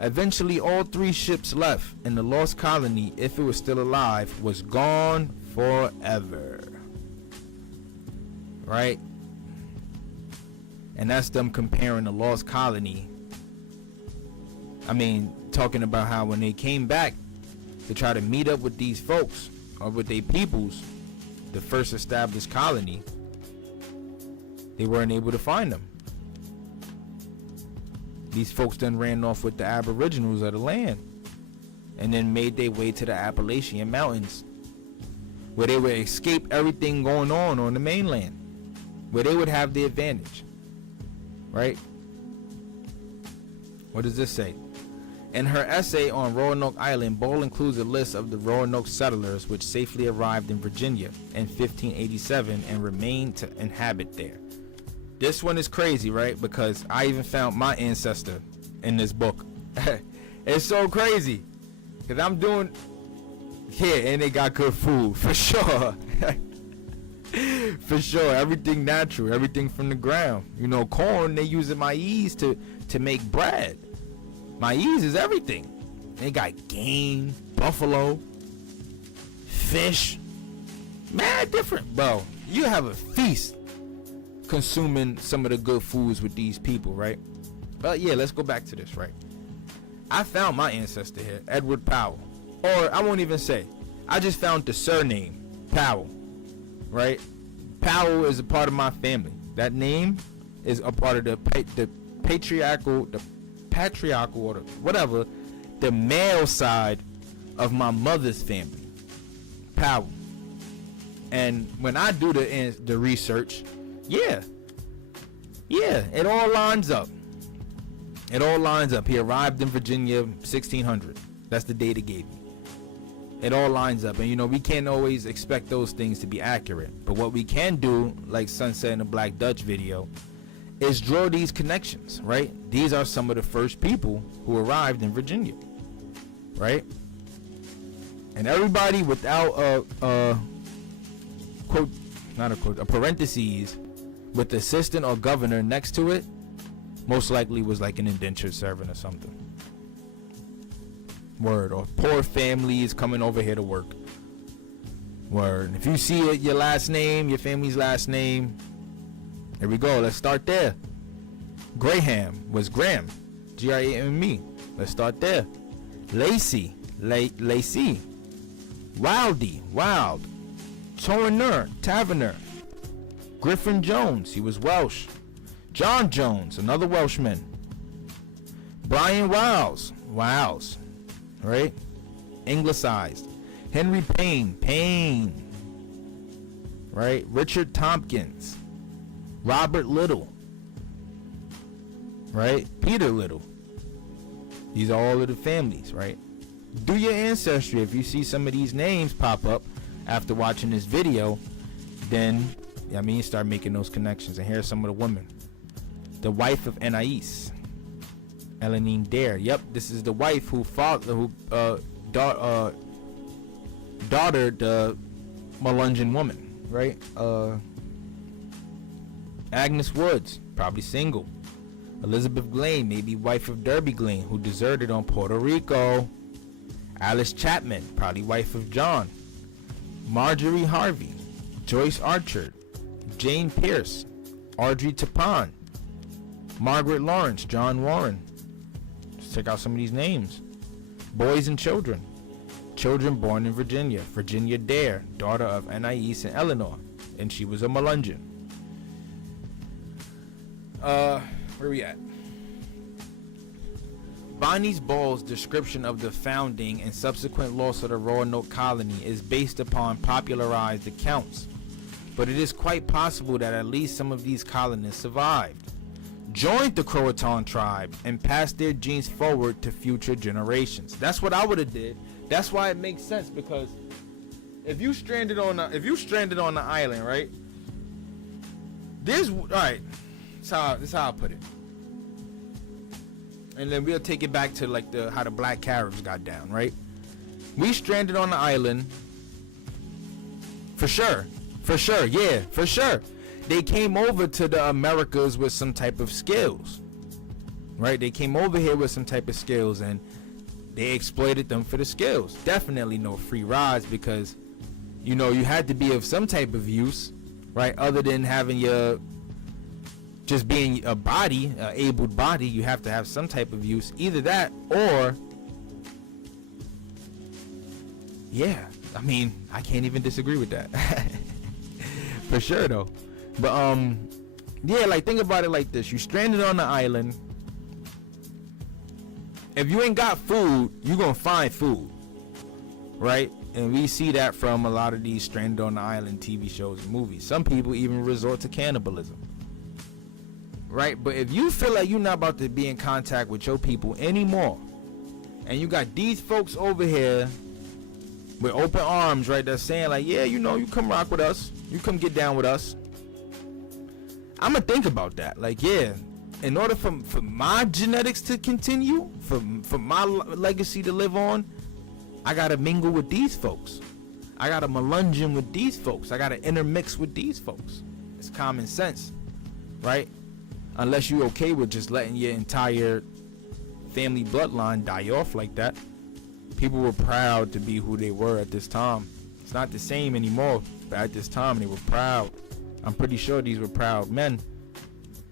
Eventually, all 3 ships left, and the lost colony, if it was still alive, was gone forever. Right? And that's them comparing the lost colony. I mean, talking about how when they came back to try to meet up with these folks or with their peoples, the first established colony, they weren't able to find them. These folks then ran off with the aboriginals of the land and then made their way to the Appalachian Mountains, where they would escape everything going on the mainland, where they would have the advantage. Right? What does this say? In her essay on Roanoke Island, Ball includes a list of the Roanoke settlers which safely arrived in Virginia in 1587 and remained to inhabit there. This one is crazy, right? Because I even found my ancestor in this book. It's so crazy. Because I'm doing... Yeah, and they got good food, for sure. For sure. Everything natural. Everything from the ground. You know, corn, they using maize to make bread. Maize is everything. They got game, buffalo, fish. Mad different, bro. You have a feast consuming some of the good foods with these people, right? But yeah, let's go back to this, right? I found my ancestor here, Edward Powell. Or I won't even say. I just found the surname, Powell, right? Powell is a part of my family. That name is a part of the patriarchal, or whatever, the male side of my mother's family, Powell. And when I do the research, yeah, it all lines up. It all lines up. He arrived in Virginia 1600. That's the date it gave me. It all lines up. And you know, we can't always expect those things to be accurate. But what we can do, like Sun said in the Black Dutch video, is draw these connections, right? These are some of the first people who arrived in Virginia, right? And everybody without a quote, not a quote, a parentheses with assistant or governor next to it, most likely was like an indentured servant or something. Word. Or poor families coming over here to work. Word. If you see it, your last name, your family's last name, here we go. Let's start there. Graham was Graham. G-R-A-M-E. Let's start there. Lacey. Lacey. Wildy. Wild. Taverner. Griffin Jones. He was Welsh. John Jones. Another Welshman. Brian Wiles. Right? Anglicized. Henry Payne. Right? Richard Tompkins. Robert Little, right? Peter Little. These are all of the families, right? Do your ancestry. If you see some of these names pop up after watching this video, then start making those connections. And here's some of the women. The wife of Anais, Elenine Dare. Yep, this is the wife who daughtered the Melungeon woman, right? Agnes Woods, probably single. Elizabeth Glane, maybe wife of Derby Glane, who deserted on Puerto Rico. Alice Chapman, probably wife of John. Marjorie Harvey, Joyce Archer, Jane Pierce, Audrey Tappan, Margaret Lawrence, John Warren. Let's check out some of these names. Boys and children. Children born in Virginia. Virginia Dare, daughter of Anais and Eleanor, and she was a Melungeon. Where we at? Bonnie's Ball's description of the founding and subsequent loss of the Roanoke colony is based upon popularized accounts, but it is quite possible that at least some of these colonists survived. joined the Croatan tribe and passed their genes forward to future generations. That's what I would have did. That's why it makes sense, because if you stranded on the island, right? This is how I put it. And then we'll take it back to like how the Black Caribs got down, right? We stranded on the island. For sure, yeah, for sure. They came over to the Americas with some type of skills, right? They came over here with some type of skills, and they exploited them for the skills. Definitely no free rides, because you had to be of some type of use, right? Other than having just being a body, a abled body, you have to have some type of use. Either that or, yeah, I mean, I can't even disagree with that. For sure though. But yeah, like, think about it like this. You stranded on the island. If you ain't got food, you gonna find food, right? And we see that from a lot of these stranded on the island TV shows and movies. Some people even resort to cannibalism, right? But if you feel like you're not about to be in contact with your people anymore, and you got these folks over here with open arms, right, that's saying like, yeah, you come rock with us, you come get down with us, I'm gonna think about that. Like, yeah, in order for my genetics to continue, for my legacy to live on, I gotta mingle with these folks. I gotta Melungeon with these folks. I gotta intermix with these folks. It's common sense, right? Unless you're okay with just letting your entire family bloodline die off like that. People were proud to be who they were at this time. It's not the same anymore, but at this time they were proud. I'm pretty sure these were proud men,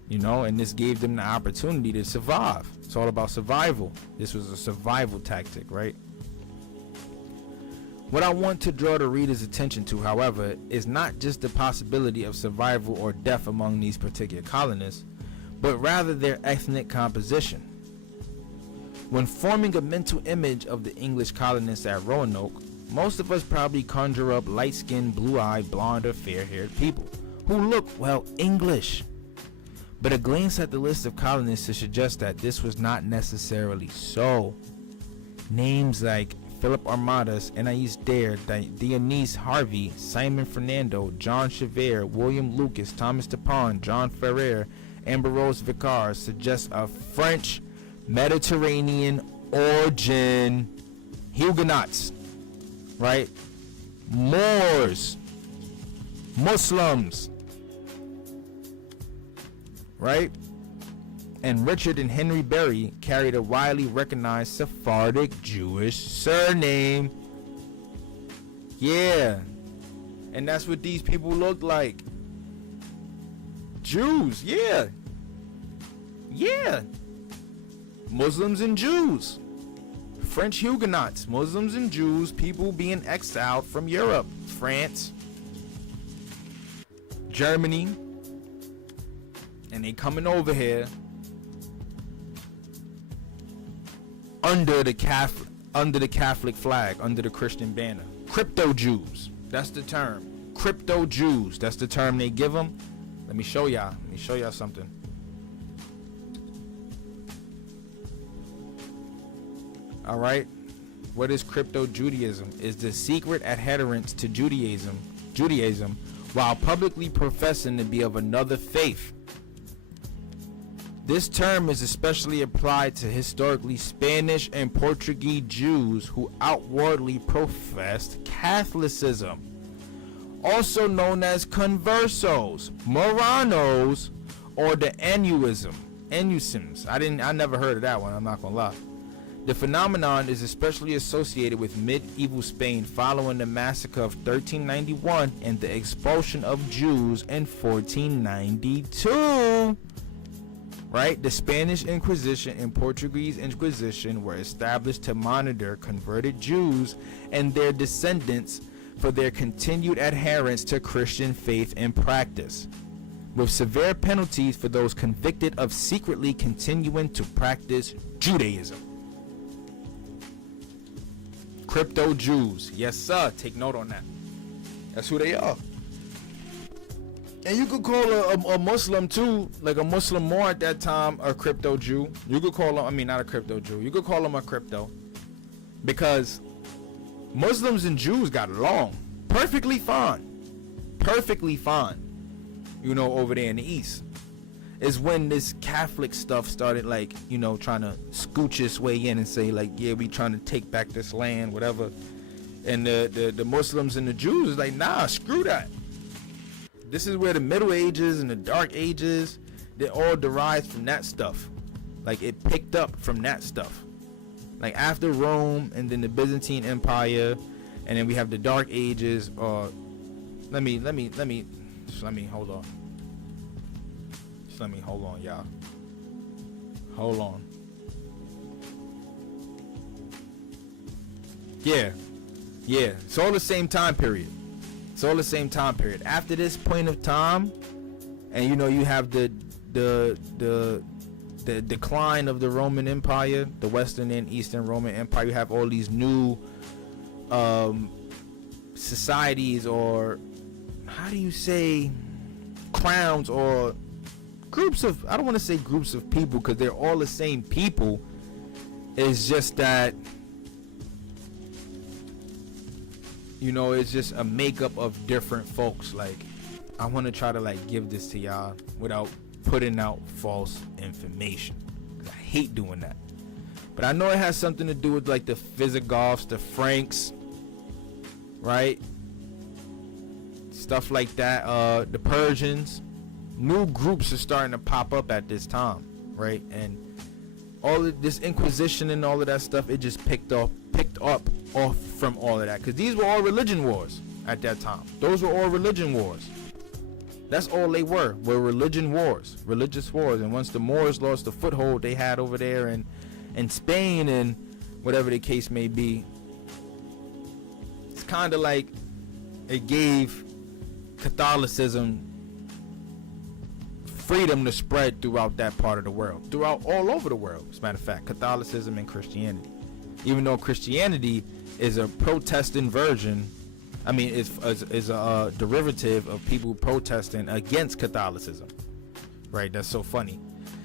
and this gave them the opportunity to survive. It's all about survival. This was a survival tactic, right? What I want to draw the reader's attention to, however, is not just the possibility of survival or death among these particular colonists, but rather their ethnic composition. When forming a mental image of the English colonists at Roanoke, most of us probably conjure up light-skinned, blue-eyed, blonde, or fair-haired people who look, well, English. But a glance at the list of colonists to suggest that this was not necessarily so. Names like Philip Armadas, Anais Dare, Dionise Harvey, Simon Fernando, John Chever, William Lucas, Thomas Dupont, John Ferrer, Ambrose Vicar suggest a French Mediterranean origin. Huguenots, right? Moors, Muslims, right? And Richard and Henry Berry carried a widely recognized Sephardic Jewish surname. Yeah. And that's what these people looked like. Jews, yeah. Yeah. Muslims and Jews. French Huguenots, Muslims and Jews, people being exiled from Europe, France, Germany, and they coming over here under the Catholic flag, under the Christian banner. Crypto Jews, that's the term. Crypto Jews, that's the term they give them. Let me show y'all something. All right, what is crypto Judaism? Is the secret adherence to Judaism while publicly professing to be of another faith. This term is especially applied to historically Spanish and Portuguese Jews who outwardly professed Catholicism, also known as conversos, Moranos, or the Anusims. I never heard of that one, I'm not gonna lie. The phenomenon is especially associated with medieval Spain following the massacre of 1391 and the expulsion of Jews in 1492. Right? The Spanish Inquisition and Portuguese Inquisition were established to monitor converted Jews and their descendants for their continued adherence to Christian faith and practice, with severe penalties for those convicted of secretly continuing to practice Judaism. Crypto Jews, yes sir, take note on that. That's who they are. And you could call a Muslim too, like a Muslim more at that time, a crypto Jew. You could call him, I mean, not a crypto Jew. You could call him a crypto. Because Muslims and Jews got along perfectly fine. Perfectly fine. You know, over there in the East. Is when this Catholic stuff started, like, you know, trying to scooch its way in and say, like, yeah, we trying to take back this land, whatever. And the Muslims and the Jews is like, nah, screw that. This is where the Middle Ages and the Dark Ages, they all derived from that stuff. Like, it picked up from that stuff. Like, after Rome and then the Byzantine Empire, and then we have the Dark Ages. Let me hold on. Hold on, y'all. Hold on. Yeah. It's all the same time period. After this point of time, and you know, you have the decline of the Roman Empire, the Western and Eastern Roman Empire. You have all these new societies, or how do you say, crowns, or groups of, I don't want to say groups of people, because they're all the same people. It's just that, you know, it's just a makeup of different folks. Like, I want to try to, like, give this to y'all without putting out false information, 'cause I hate doing that. But I know it has something to do with, like, the Visigoths, the Franks, right? Stuff like that. The Persians. New groups are starting to pop up at this time, right? And all of this Inquisition and all of that stuff, it just picked up off from all of that, because these were all religion wars at that time. Those were all religion wars. That's all they were religion wars, religious wars. And once the Moors lost the foothold they had over there in Spain and whatever the case may be, it's kind of like it gave Catholicism freedom to spread throughout that part of the world, throughout all over the world. As a matter of fact, Catholicism and Christianity, even though Christianity is a Protestant version, I mean, is a derivative of people protesting against Catholicism, right? That's so funny.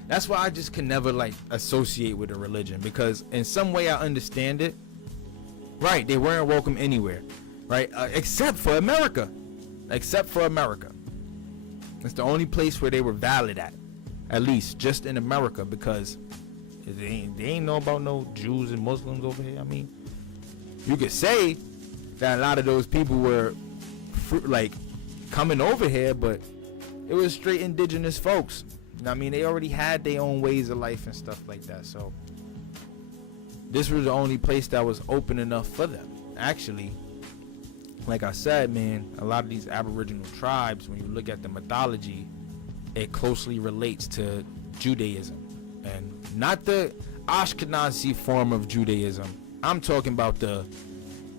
That's why I just can never, like, associate with a religion, because in some way I understand it. Right, they weren't welcome anywhere, right? Except for America. It's the only place where they were valid at least just in America, because they ain't know about no Jews and Muslims over here. I mean, you could say that a lot of those people were like coming over here, but it was straight indigenous folks. I mean, they already had their own ways of life and stuff like that. So this was the only place that was open enough for them. Actually, like I said, man, a lot of these Aboriginal tribes, when you look at the mythology, it closely relates to Judaism, and not the Ashkenazi form of Judaism. I'm talking about the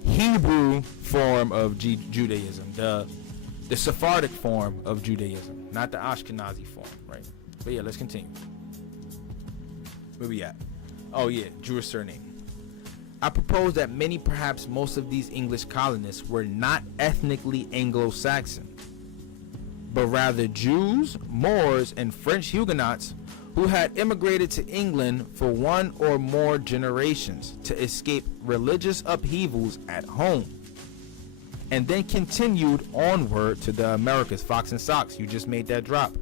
Hebrew form of Judaism, the Sephardic form of Judaism, not the Ashkenazi form, right? But yeah, let's continue. Where we at? Oh yeah, Jewish surname. I propose that many, perhaps most of these English colonists were not ethnically Anglo-Saxon, but rather Jews, Moors, and French Huguenots who had immigrated to England for one or more generations to escape religious upheavals at home, and then continued onward to the Americas. Fox and Sox, you just made that drop.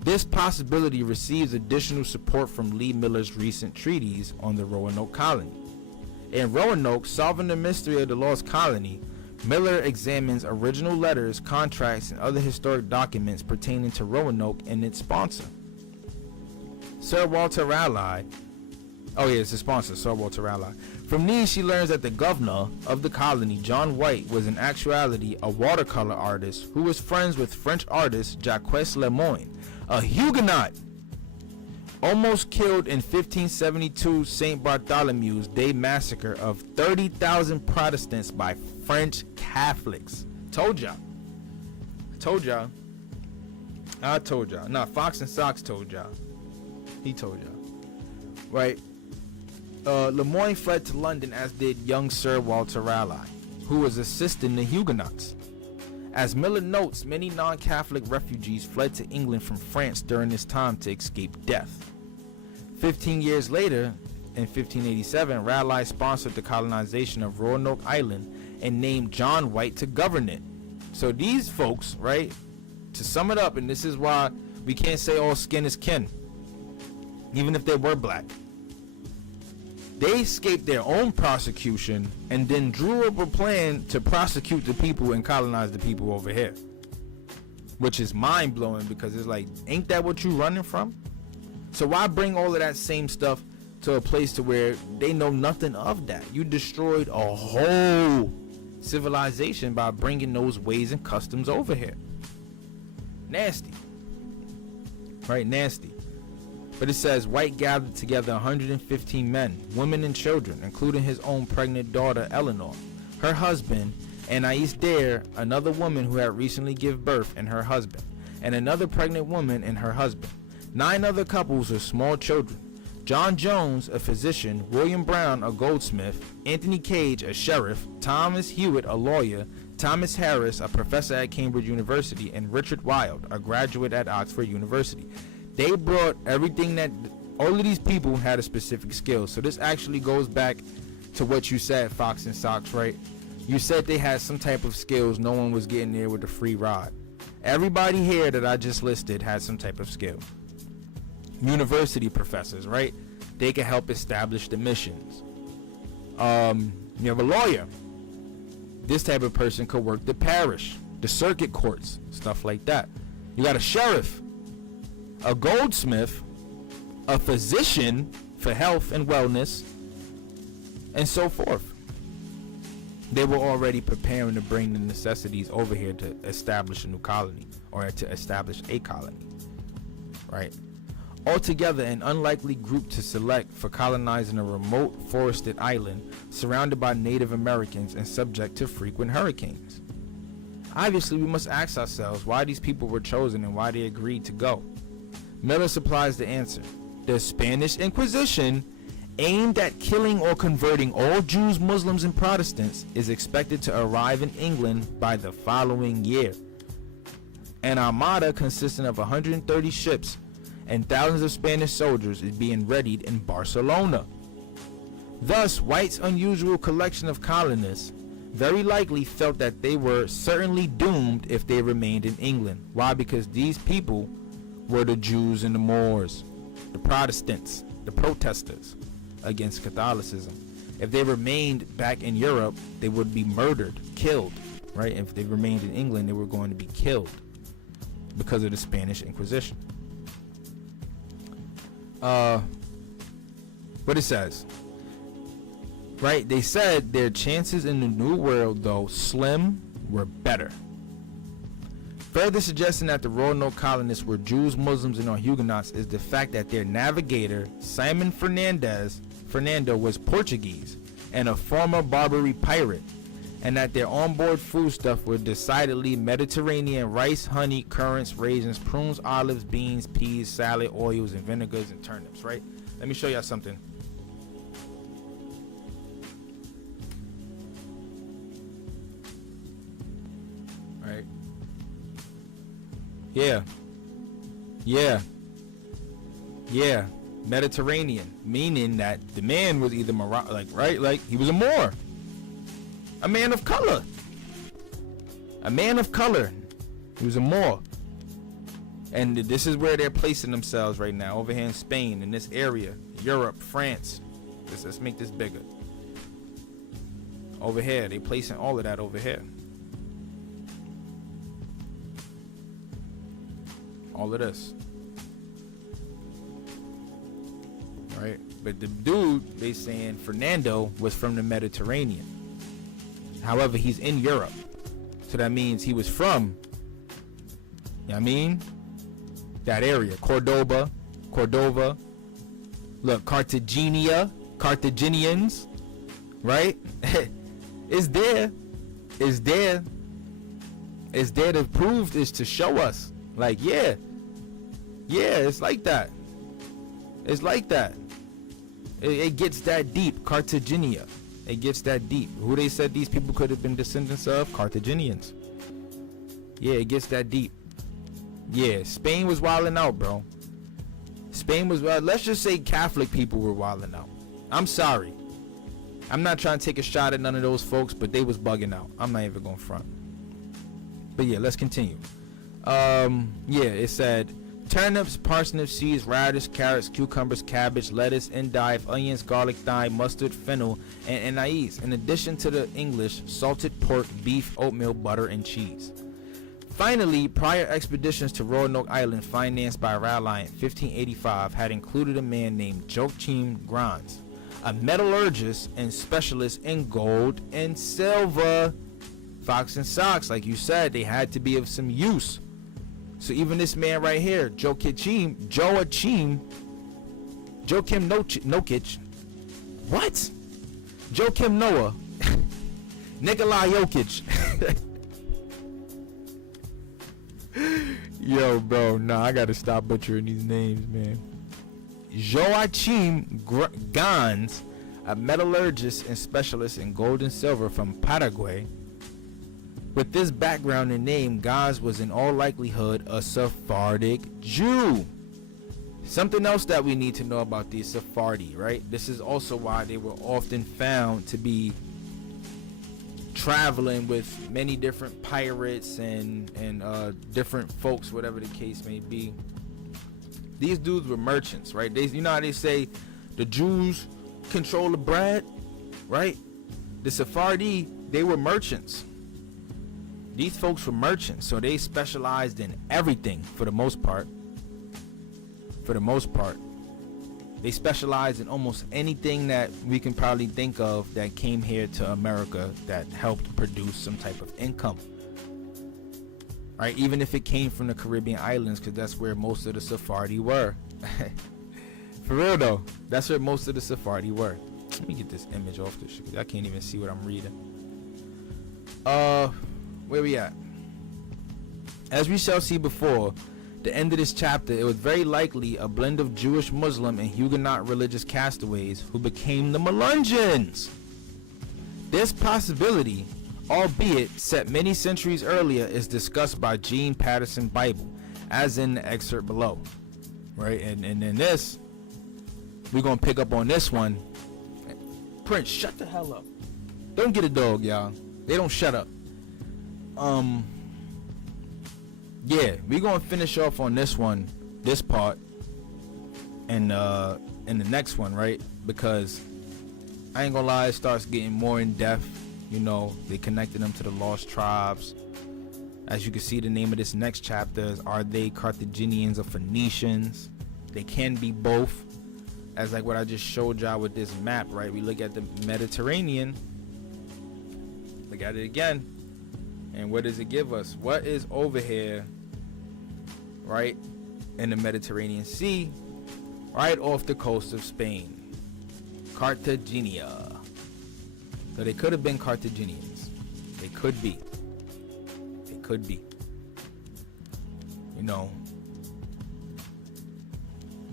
This possibility receives additional support from Lee Miller's recent treatise on the Roanoke colony. In Roanoke, Solving the Mystery of the Lost Colony, Miller examines original letters, contracts, and other historic documents pertaining to Roanoke and its sponsor, Sir Walter Raleigh. Oh yeah, it's the sponsor, Sir Walter Raleigh. From these, she learns that the governor of the colony, John White, was in actuality a watercolor artist who was friends with French artist Jacques Lemoyne, a Huguenot, almost killed in 1572 St. Bartholomew's Day massacre of 30,000 Protestants by French Catholics. Told y'all. Nah, Fox and Sox told y'all. He told y'all. Right? Lemoyne fled to London, as did young Sir Walter Raleigh, who was assisting the Huguenots. As Miller notes, many non-Catholic refugees fled to England from France during this time to escape death. 15 years later, in 1587, Raleigh sponsored the colonization of Roanoke Island and named John White to govern it. So these folks, right, to sum it up, and this is why we can't say all skin is kin, even if they were black. They escaped their own prosecution and then drew up a plan to prosecute the people and colonize the people over here. Which is mind-blowing, because it's like, ain't that what you running from? So why bring all of that same stuff to a place to where they know nothing of that? You destroyed a whole civilization by bringing those ways and customs over here. Nasty. Right, nasty. But it says White gathered together 115 men, women, and children, including his own pregnant daughter Eleanor, her husband, Anais Dare, another woman who had recently given birth, and her husband, and another pregnant woman and her husband, 9 other couples with small children, John Jones, a physician, William Brown, a goldsmith, Anthony Cage, a sheriff, Thomas Hewitt, a lawyer, Thomas Harris, a professor at Cambridge University, and Richard Wilde, a graduate at Oxford University. They brought everything that all of these people had a specific skill. So this actually goes back to what you said, Fox and Sox, right? You said they had some type of skills. No one was getting there with a free ride. Everybody here that I just listed had some type of skill. University professors, right? They can help establish the missions. You have a lawyer. This type of person could work the parish, the circuit courts, stuff like that. You got a sheriff, a goldsmith, a physician for health and wellness, and so forth. They were already preparing to bring the necessities over here to establish a new colony, or to establish a colony, right? Altogether, an unlikely group to select for colonizing a remote forested island surrounded by Native Americans and subject to frequent hurricanes. Obviously, we must ask ourselves why these people were chosen and why they agreed to go. Miller supplies the answer. The Spanish Inquisition, aimed at killing or converting all Jews, Muslims, and Protestants, is expected to arrive in England by the following year. An armada consisting of 130 ships and thousands of Spanish soldiers is being readied in Barcelona. Thus, White's unusual collection of colonists very likely felt that they were certainly doomed if they remained in England. Why? Because these people were the Jews and the Moors, the Protestants, the protesters against Catholicism. If they remained back in Europe, they would be murdered, killed, right? If they remained in England, they were going to be killed because of the Spanish Inquisition. What it says, right? They said their chances in the New World, though slim, were better. Further suggesting that the Roanoke colonists were Jews, Muslims, and or Huguenots is the fact that their navigator, Simon Fernando, was Portuguese and a former Barbary pirate, and that their onboard foodstuff were decidedly Mediterranean: rice, honey, currants, raisins, prunes, olives, beans, peas, salad, oils, and vinegars, and turnips, right? Let me show y'all something. Right? Yeah. Mediterranean, meaning that the man was either like he was a Moor. A man of color. He was a Moor. And this is where they're placing themselves right now, over here in Spain, in this area, Europe, France. Let's make this bigger. Over here, they placing all of that over here. All of this. Right? But the dude, they saying Fernando was from the Mediterranean. However, he's in Europe. So that means he was from, you know what I mean? That area. Cordova. Look, Carthaginians. Right? It's there. To prove, is to show us. Like, yeah, it's like that. It gets that deep. Carthaginia. It gets that deep. Who they said these people could have been descendants of? Carthaginians. Yeah, it gets that deep. Yeah, Spain was wilding out, bro. Spain was, let's just say Catholic people were wilding out. I'm sorry. I'm not trying to take a shot at none of those folks, but they was bugging out. I'm not even going to front. But yeah, let's continue. Yeah, it said turnips, parsnips, seeds, radish, carrots, cucumbers, cabbage, lettuce, endive, onions, garlic, thyme, mustard, fennel, and anise. In addition to the English, salted pork, beef, oatmeal, butter, and cheese. Finally, prior expeditions to Roanoke Island, financed by Raleigh in 1585, had included a man named Joachim Grans, a metallurgist and specialist in gold and silver. Fox and socks, like you said, they had to be of some use. So even this man right here, Joachim Nokic, what? Joachim Noah, Nikolai Jokic. Yo, bro, nah, I gotta stop butchering these names, man. Joachim Gans, a metallurgist and specialist in gold and silver from Paraguay. With this background and name, Gans was in all likelihood a Sephardic Jew. Something else that we need to know about these Sephardi, right? This is also why they were often found to be traveling with many different pirates and different folks, whatever the case may be. These dudes were merchants, right? You know how they say the Jews control the bread, right? The Sephardi, they were merchants. These folks were merchants, so they specialized in everything for the most part. They specialized in almost anything that we can probably think of that came here to America that helped produce some type of income. Right? Even if it came from the Caribbean islands, because that's where most of the Sephardi were. For real though, that's where most of the Sephardi were. Let me get this image off this shit, because I can't even see what I'm reading. Where we at? As we shall see before the end of this chapter, it was very likely a blend of Jewish, Muslim, and Huguenot religious castaways who became the Melungeons. This possibility, albeit set many centuries earlier, is discussed by Jean Patterson Bible, as in the excerpt below. Right, and in this, we're gonna pick up on this one. Prince, shut the hell up. Don't get a dog, y'all. They don't shut up. Yeah, we're gonna finish off on this one, this part, and in the next one, right? Because I ain't gonna lie, it starts getting more in depth. You know, they connected them to the lost tribes. As you can see, the name of this next chapter is, are they Carthaginians or Phoenicians? They can be both. As like what I just showed y'all with this map, right? We look at the Mediterranean. Look at it again. And what does it give us? What is over here, right, in the Mediterranean Sea, right off the coast of Spain? Cartagena. So they could have been Carthaginians. They could be. They could be. You know,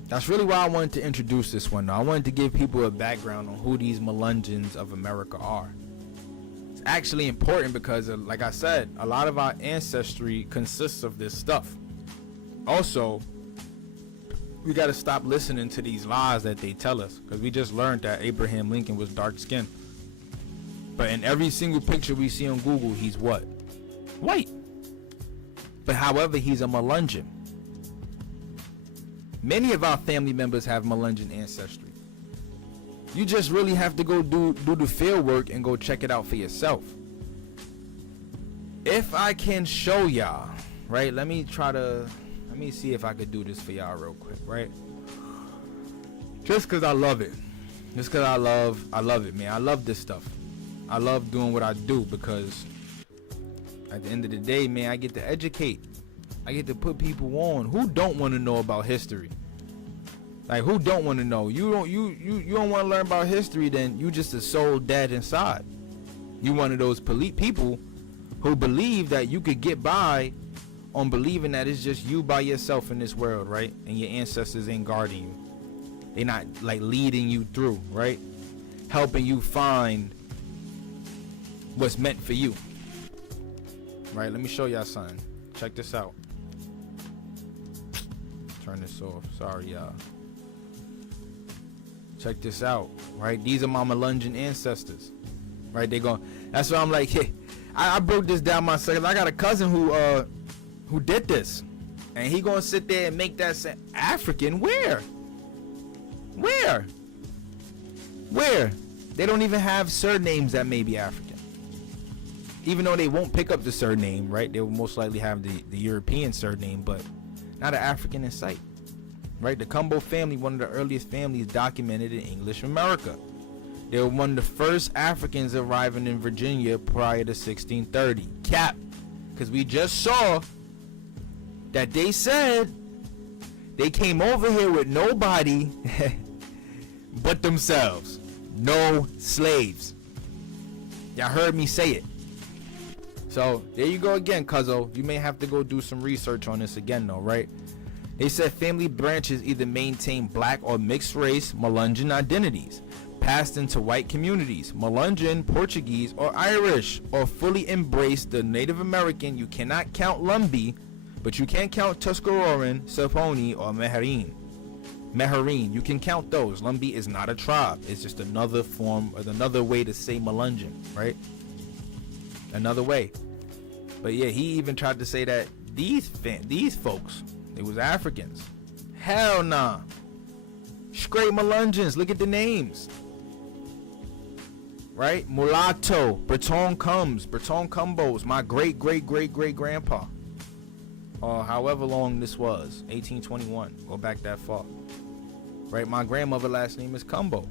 that's really why I wanted to introduce this one. I wanted to give people a background on who these Melungeons of America are. It's actually important because, like I said, a lot of our ancestry consists of this stuff. Also, we got to stop listening to these lies that they tell us, because we just learned that Abraham Lincoln was dark skinned. But in every single picture we see on Google, he's what? White. But however, he's a Melungeon. Many of our family members have Melungeon ancestry. You just really have to go do the field work and go check it out for yourself. If I can show y'all, right? Let me see if I could do this for y'all real quick, right? Just cause I love it. Just cause I love it, man. I love this stuff. I love doing what I do because at the end of the day, man, I get to educate. I get to put people on who don't want to know about history. Like, who don't want to know? You don't want to learn about history, then you just a soul dead inside. You one of those people who believe that you could get by on believing that it's just you by yourself in this world, right? And your ancestors ain't guarding you. They're not like leading you through, right? Helping you find what's meant for you. Right? Let me show y'all something. Check this out. Turn this off. Sorry, y'all. Check this out, right? These are my Melungeon ancestors, right? That's why I'm like, hey, I broke this down myself. I got a cousin who did this, and he gonna sit there and make that say African. Where? They don't even have surnames that may be African. Even though they won't pick up the surname, right? They will most likely have the European surname, but not an African in sight. Right, the Cumbo family, one of the earliest families documented in English America. They were one of the first Africans arriving in Virginia prior to 1630. Cap, because we just saw that they said they came over here with nobody but themselves. No slaves. Y'all heard me say it. So there you go again, cuzzo. You may have to go do some research on this again though, right? They said family branches either maintain black or mixed race Melungeon identities, passed into white communities, Melungeon, Portuguese, or Irish, or fully embrace the Native American. You cannot count Lumbee, but you can count Tuscaroran, Saponi, or Mehereen. You can count those. Lumbee is not a tribe. It's just another form, or another way to say Melungeon, right? Another way. But yeah, he even tried to say that these folks, it was Africans. Hell nah. Straight Melungeons. Look at the names. Right? Mulatto. Breton Cumbos. My great grandpa. Or however long this was. 1821. Go back that far. Right? My grandmother's last name is Cumbo.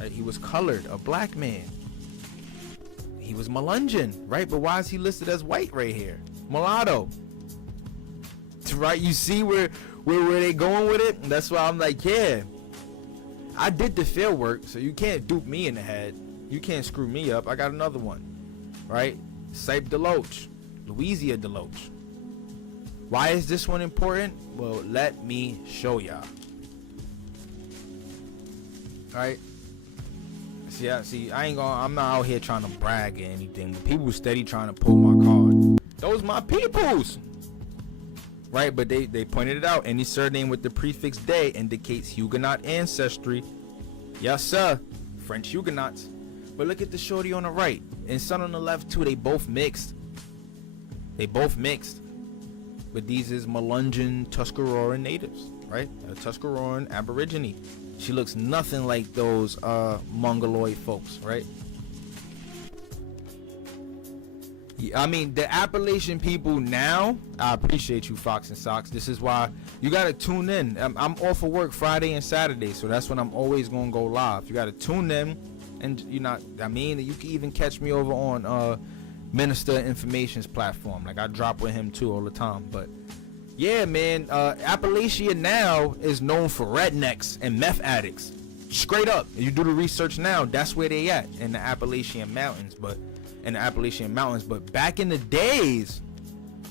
Right? He was colored. A black man. He was Melungeon. Right? But why is he listed as white right here? Mulatto. Right, you see where they going with it? And that's why I'm like, yeah, I did the field work, so you can't dupe me in the head. You can't screw me up. I got another one, right? Sype Deloach, Louisa Deloach. Why is this one important? Well, let me show y'all. All right. See, I'm not out here trying to brag or anything. But people steady trying to pull my card. Those my peoples. Right, but they pointed it out. Any surname with the prefix "de" indicates Huguenot ancestry. Yes, sir. French Huguenots. But look at the shorty on the right and son on the left too. They both mixed. But these is Melungeon Tuscaroran natives, right? A Tuscaroran Aborigine. She looks nothing like those Mongoloid folks, right? I mean, the Appalachian people now, I appreciate you, Fox and Socks. This is why you got to tune in. I'm off of work Friday and Saturday, so that's when I'm always going to go live. You got to tune in, and you can even catch me over on Minister Information's platform. Like, I drop with him too all the time. But yeah, man, Appalachia now is known for rednecks and meth addicts. Straight up. You do the research now, that's where they at, in the Appalachian Mountains. But back in the days,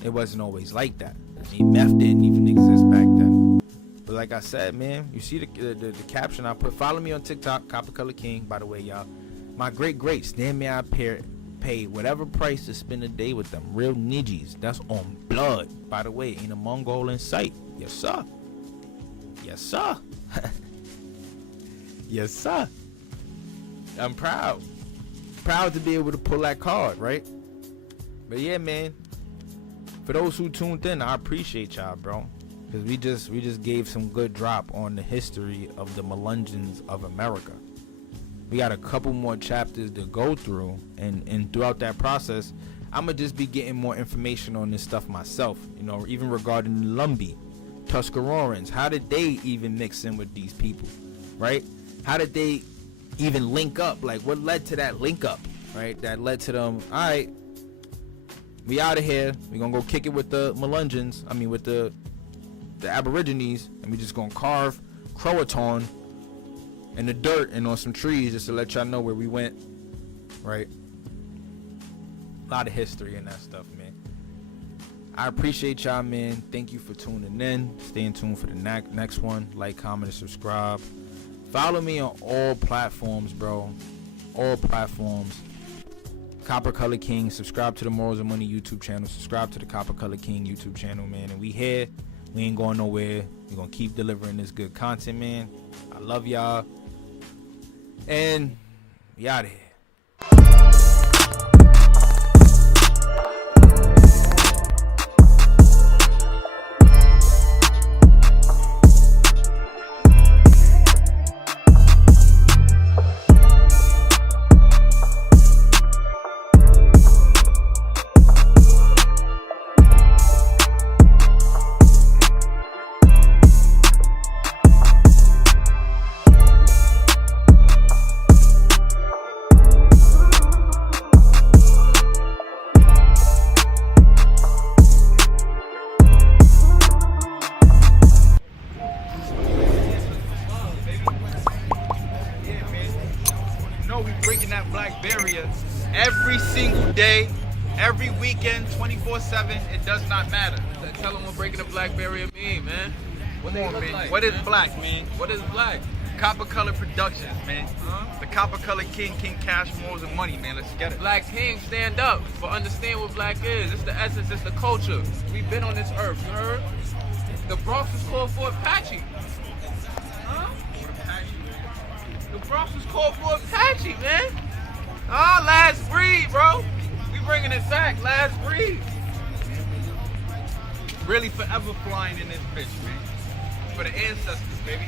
it wasn't always like that. Meth didn't even exist back then. But like I said, man, you see the caption I put. Follow me on TikTok, Copper Color King. By the way, y'all, my great stand me out pay whatever price to spend a day with them. Real niggies. That's on blood. By the way, ain't a Mongol in sight. Yes, sir. Yes, sir. Yes, sir. I'm proud to be able to pull that card, right? But yeah, man, for those who tuned in, I appreciate y'all, bro, because we just gave some good drop on the history of the Melungeons of America. We got a couple more chapters to go through, and throughout that process, I'm gonna just be getting more information on this stuff myself, even regarding Lumbee, Tuscarorans. How did they even mix in with these people, right? How did they even link up? Like, what led to that link up, right? That led to them, all right, we out of here. We gonna go kick it with the Melungeons. I mean, with the Aborigines, and we just gonna carve Croatan in the dirt and on some trees just to let y'all know where we went, right? A lot of history and that stuff, man. I appreciate y'all, man. Thank you for tuning in. Stay in tune for the next one. Like, comment, and subscribe. Follow me on all platforms, bro. All platforms. Copper Color King. Subscribe to the Morals of Money YouTube channel. Subscribe to the Copper Color King YouTube channel, man. And we here. We ain't going nowhere. We're going to keep delivering this good content, man. I love y'all. And we out of here. We breaking that black barrier every single day, every weekend, 24/7. It does not matter. Tell them what breaking the black barrier mean, man. What Come they on, look man. like, What is man? black, man? What is black? Copper Color Productions, man. Huh? The Copper Color King, King Cash, Morals and Money, man. Let's get it. Black King, stand up for understand what black is. It's the essence, it's the culture. We've been on this earth, you heard? The Bronx was called for Apache. Huh? The Bronx was called for Apache, man. Oh, last breed, bro. We bringing it back, last breed. Really forever flying in this bitch, man. For the ancestors, baby.